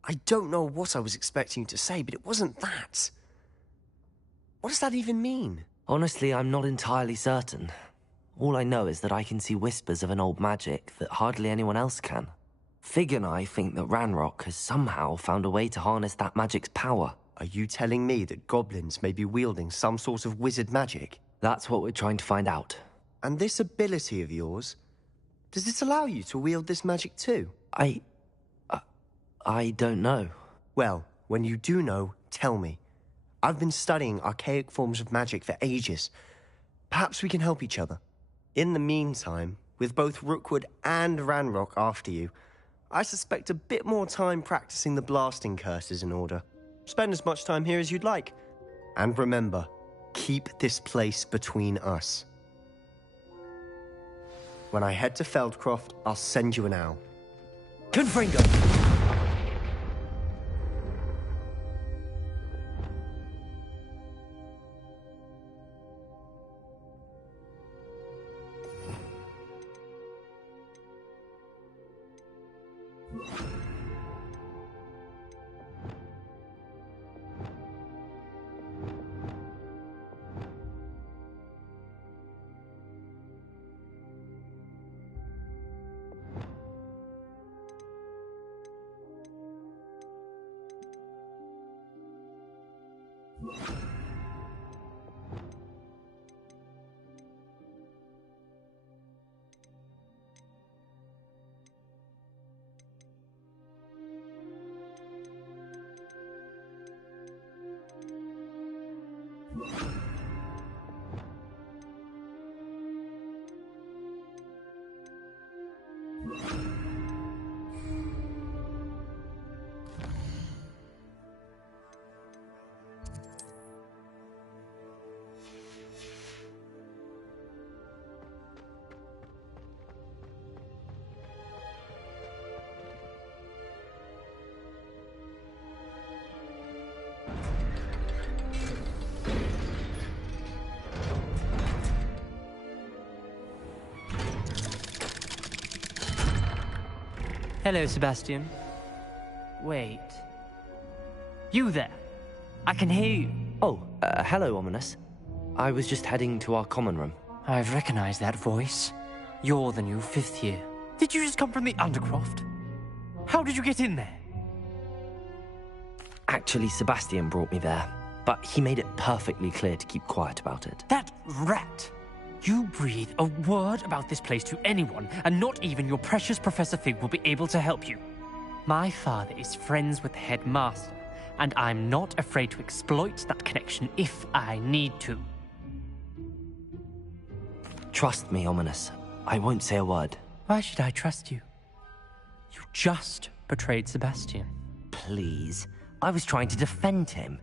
I don't know what I was expecting you to say, but it wasn't that. What does that even mean? Honestly, I'm not entirely certain. All I know is that I can see whispers of an old magic that hardly anyone else can. Fig and I think that Ranrock has somehow found a way to harness that magic's power. Are you telling me that goblins may be wielding some sort of wizard magic? That's what we're trying to find out. And this ability of yours, does it allow you to wield this magic too? I don't know. Well, when you do know, tell me. I've been studying archaic forms of magic for ages. Perhaps we can help each other. In the meantime, with both Rookwood and Ranrock after you, I suspect a bit more time practicing the blasting curse is in order. Spend as much time here as you'd like. And remember, keep this place between us. When I head to Feldcroft, I'll send you an owl. Confringo! Hello, Sebastian. Wait. You there? I can hear you. Oh, hello, Ominous. I was just heading to our common room. I've recognized that voice. You're the new 5th year. Did you just come from the Undercroft? How did you get in there? Actually, Sebastian brought me there, but he made it perfectly clear to keep quiet about it. That rat! You breathe a word about this place to anyone, and not even your precious Professor Fig will be able to help you. My father is friends with the headmaster, and I'm not afraid to exploit that connection if I need to. Trust me, Ominous. I won't say a word. Why should I trust you? You just betrayed Sebastian. Please. I was trying to defend him.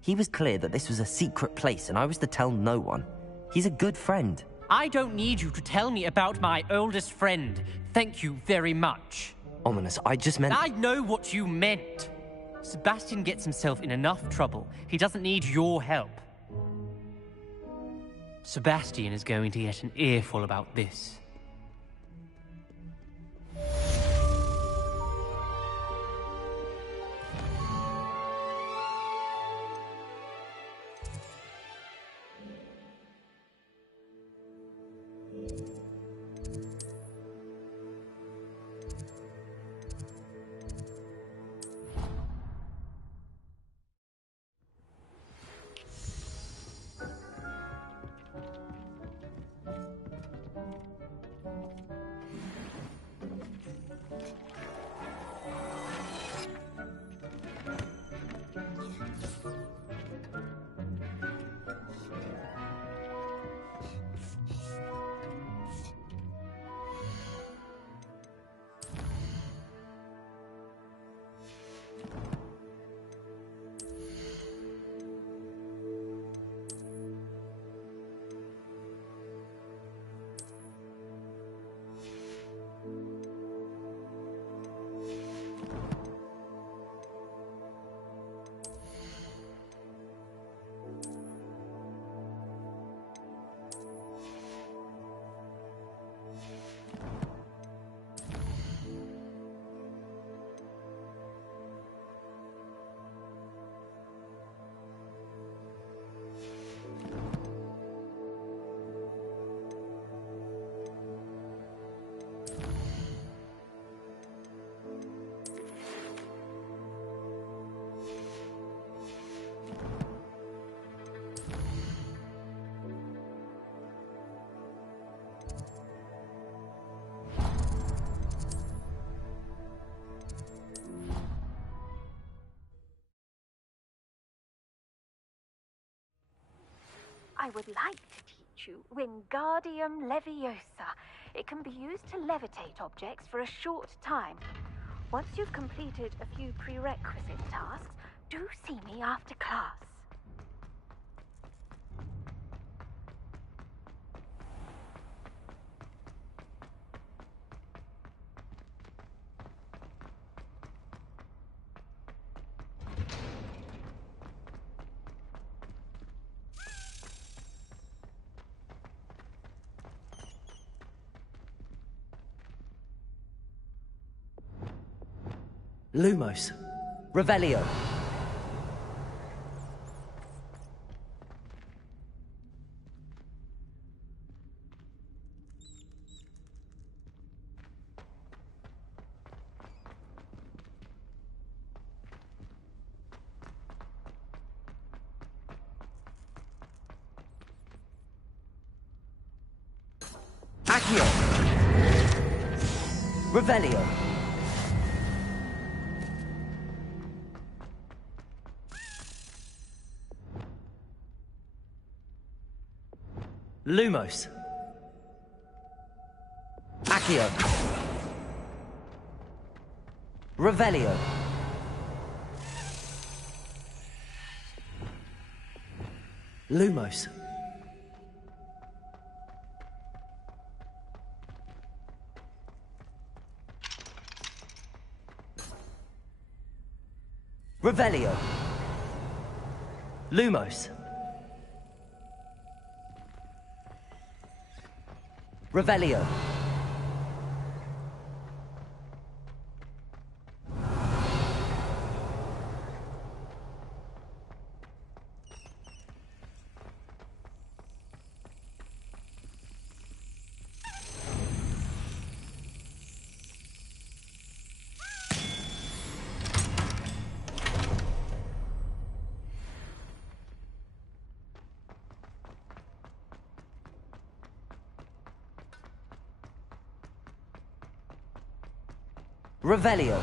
He was clear that this was a secret place, and I was to tell no one. He's a good friend. I don't need you to tell me about my oldest friend. Thank you very much. Ominous, I just meant... I know what you meant. Sebastian gets himself in enough trouble. He doesn't need your help. Sebastian is going to get an earful about this. I would like to teach you Wingardium Leviosa. It can be used to levitate objects for a short time. Once you've completed a few prerequisite tasks, do see me after class. Lumos. Revelio. Accio. Revelio. Lumos. Accio. Revelio. Lumos. Revelio. Lumos. Revelio. Revelio.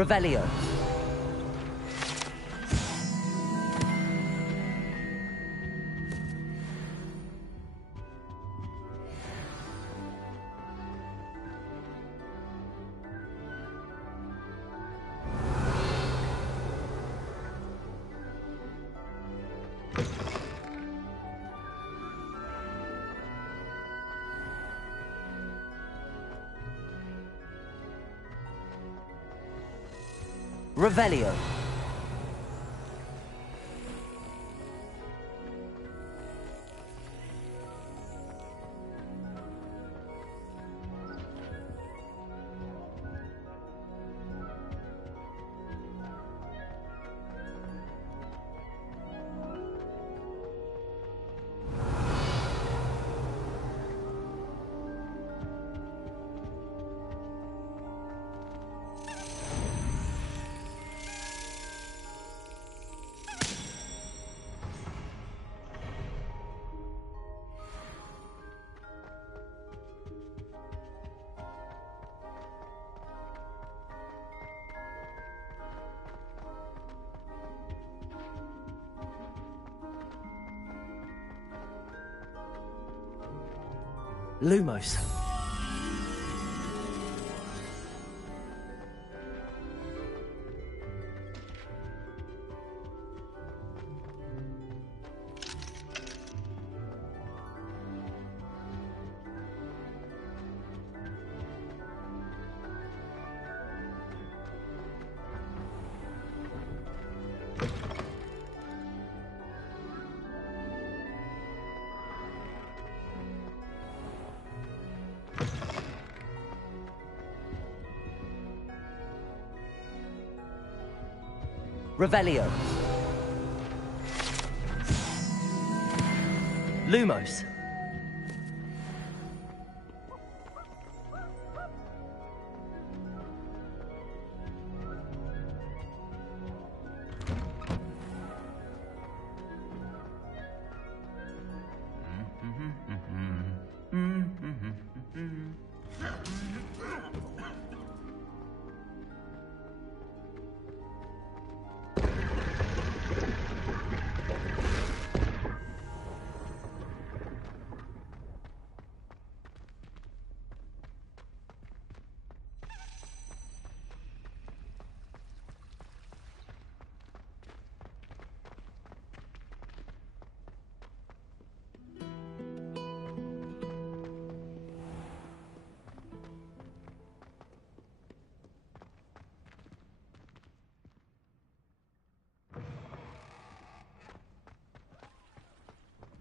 Revelio. Revelio. Lumos. Revelio. Lumos.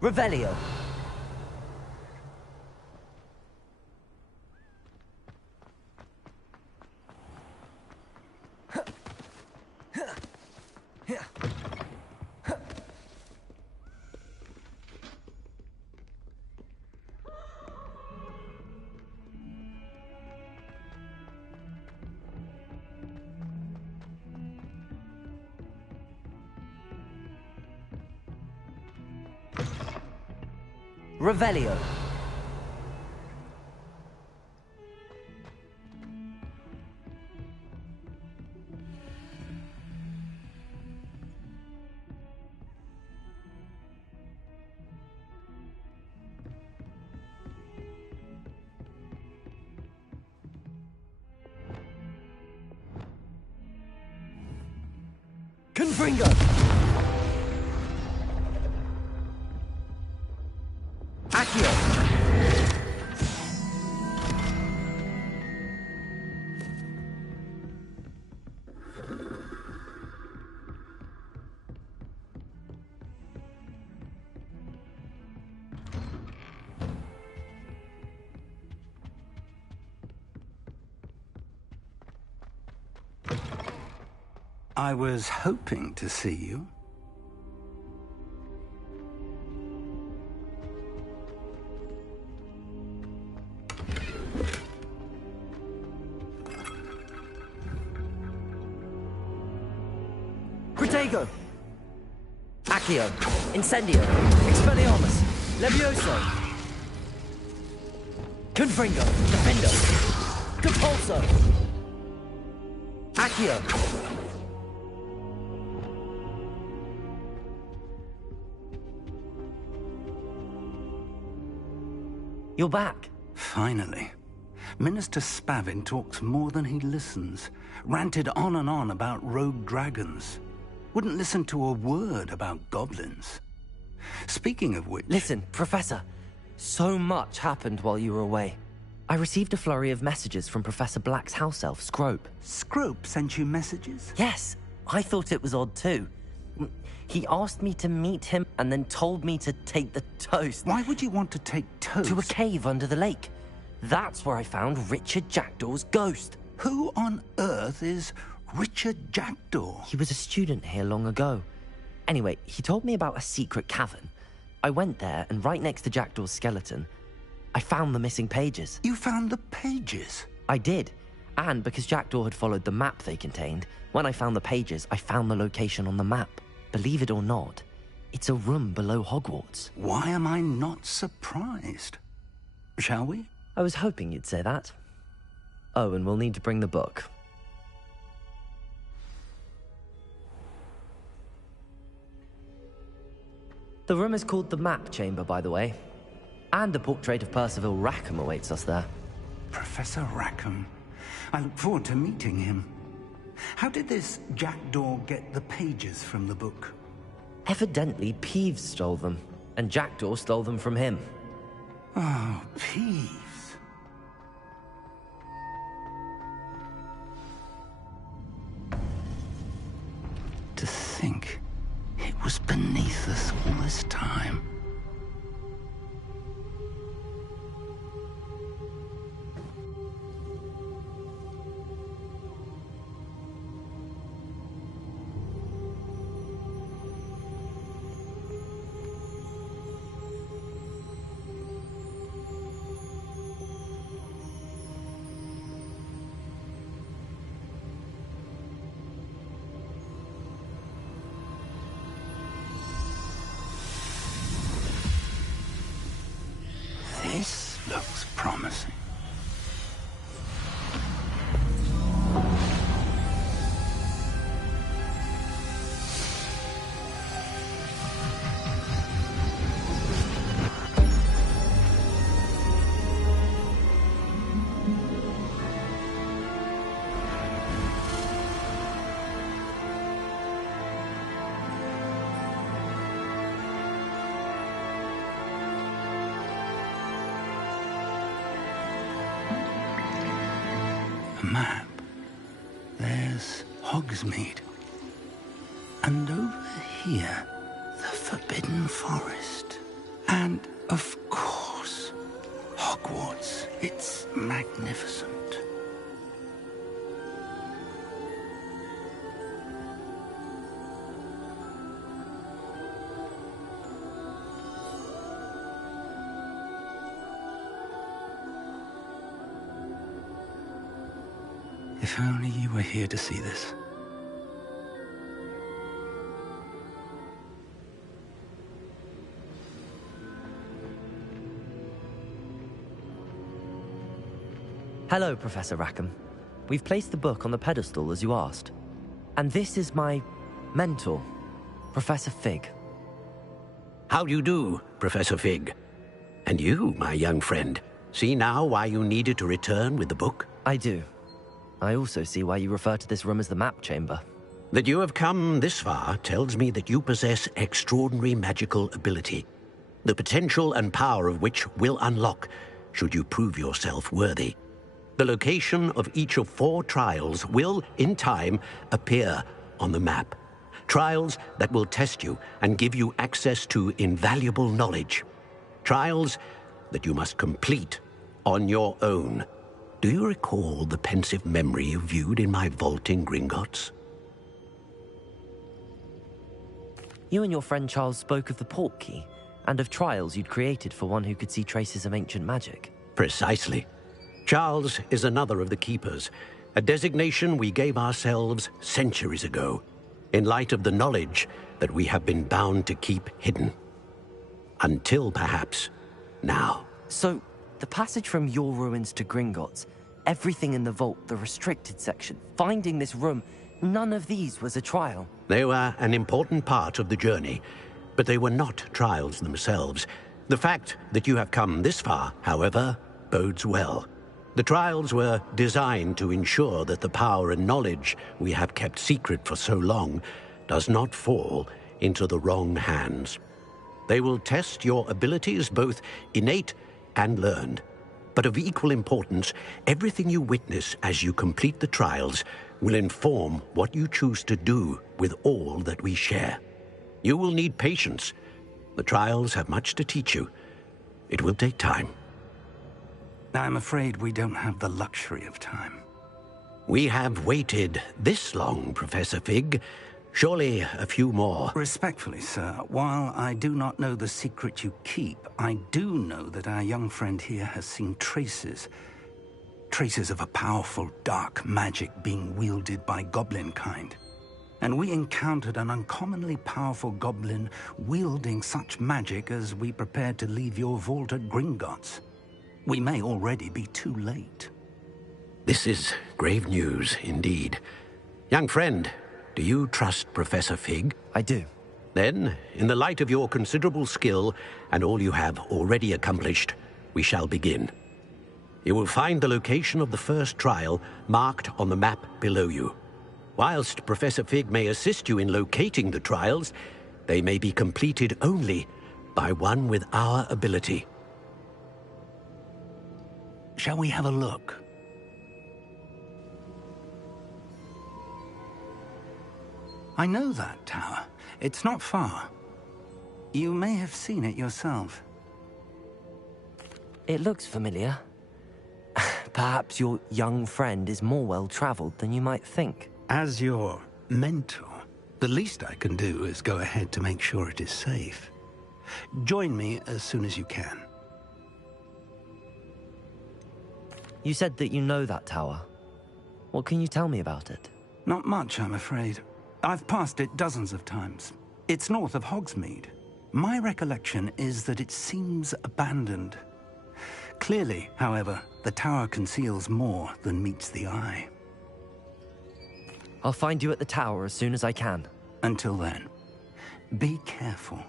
Revelio. Revelio. Confringo. Accio. I was hoping to see you. Protego. Accio. Incendio. Expelliarmus. Levioso. Confringo. Defendo. Compulso. Accio. You're back. Finally. Minister Spavin talks more than he listens. Ranted on and on about rogue dragons. Wouldn't listen to a word about goblins. Speaking of which... Listen, Professor. So much happened while you were away. I received a flurry of messages from Professor Black's house elf, Scrope. Scrope sent you messages? Yes. I thought it was odd too. He asked me to meet him and then told me to take the toast. Why would you want to take toast? To a cave under the lake. That's where I found Richard Jackdaw's ghost. Who on earth is Richard Jackdaw? He was a student here long ago. Anyway, he told me about a secret cavern. I went there, and right next to Jackdaw's skeleton, I found the missing pages. You found the pages? I did. And because Jackdaw had followed the map they contained, when I found the pages, I found the location on the map. Believe it or not, it's a room below Hogwarts. Why am I not surprised? Shall we? I was hoping you'd say that. Oh, and we'll need to bring the book. The room is called the Map Chamber, by the way. And a portrait of Percival Rackham awaits us there. Professor Rackham. I look forward to meeting him. How did this Jackdaw get the pages from the book? Evidently, Peeves stole them, and Jackdaw stole them from him. Oh, Peeves. To think it was beneath us all this time. Hogsmeade. And over here, the Forbidden Forest. And, of course, Hogwarts. It's magnificent. If only you were here to see this. Hello, Professor Rackham. We've placed the book on the pedestal as you asked. And this is my mentor, Professor Fig. How do you do, Professor Fig? And you, my young friend, see now why you needed to return with the book? I do. I also see why you refer to this room as the map chamber. That you have come this far tells me that you possess extraordinary magical ability, the potential and power of which will unlock should you prove yourself worthy. The location of each of 4 trials will, in time, appear on the map. Trials that will test you and give you access to invaluable knowledge. Trials that you must complete on your own. Do you recall the pensive memory you viewed in my vault in Gringotts? You and your friend Charles spoke of the Portkey, and of trials you'd created for one who could see traces of ancient magic. Precisely. Charles is another of the Keepers, a designation we gave ourselves centuries ago, in light of the knowledge that we have been bound to keep hidden. Until, perhaps, now. So, the passage from your ruins to Gringotts, everything in the vault, the restricted section, finding this room, none of these was a trial. They were an important part of the journey, but they were not trials themselves. The fact that you have come this far, however, bodes well. The trials were designed to ensure that the power and knowledge we have kept secret for so long does not fall into the wrong hands. They will test your abilities, both innate and learned. But of equal importance, everything you witness as you complete the trials will inform what you choose to do with all that we share. You will need patience. The trials have much to teach you. It will take time. I'm afraid we don't have the luxury of time. We have waited this long, Professor Fig. Surely a few more. Respectfully, sir, while I do not know the secret you keep, I do know that our young friend here has seen traces of a powerful dark magic being wielded by goblin kind. And we encountered an uncommonly powerful goblin wielding such magic as we prepared to leave your vault at Gringotts. We may already be too late. This is grave news, indeed. Young friend, do you trust Professor Fig? I do. Then, in the light of your considerable skill and all you have already accomplished, we shall begin. You will find the location of the first trial marked on the map below you. Whilst Professor Fig may assist you in locating the trials, they may be completed only by one with our ability. Shall we have a look? I know that tower. It's not far. You may have seen it yourself. It looks familiar. Perhaps your young friend is more well-traveled than you might think. As your mentor, the least I can do is go ahead to make sure it is safe. Join me as soon as you can. You said that you know that tower. What can you tell me about it? Not much, I'm afraid. I've passed it dozens of times. It's north of Hogsmeade. My recollection is that it seems abandoned. Clearly, however, the tower conceals more than meets the eye. I'll find you at the tower as soon as I can. Until then, be careful,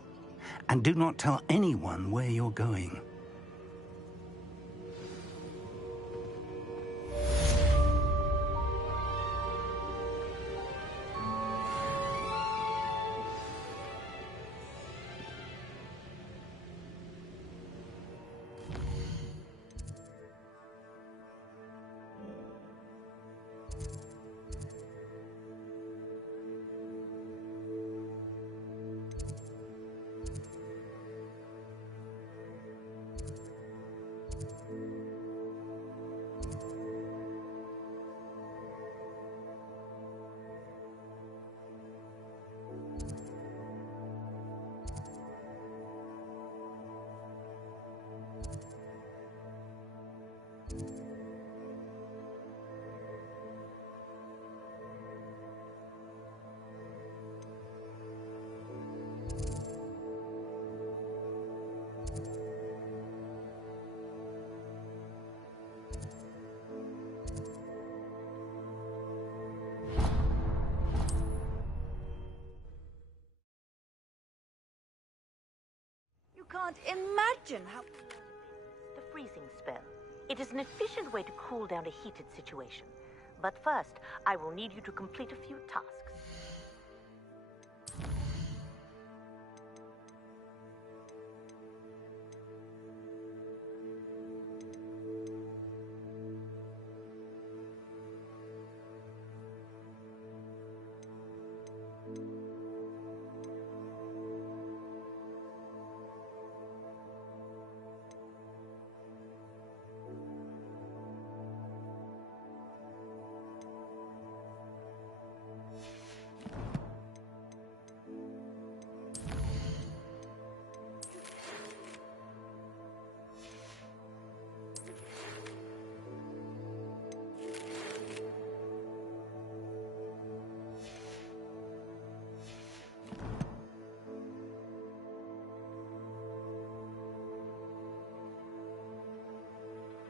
and do not tell anyone where you're going. can't imagine how... The freezing spell. It is an efficient way to cool down a heated situation. But first, I will need you to complete a few tasks.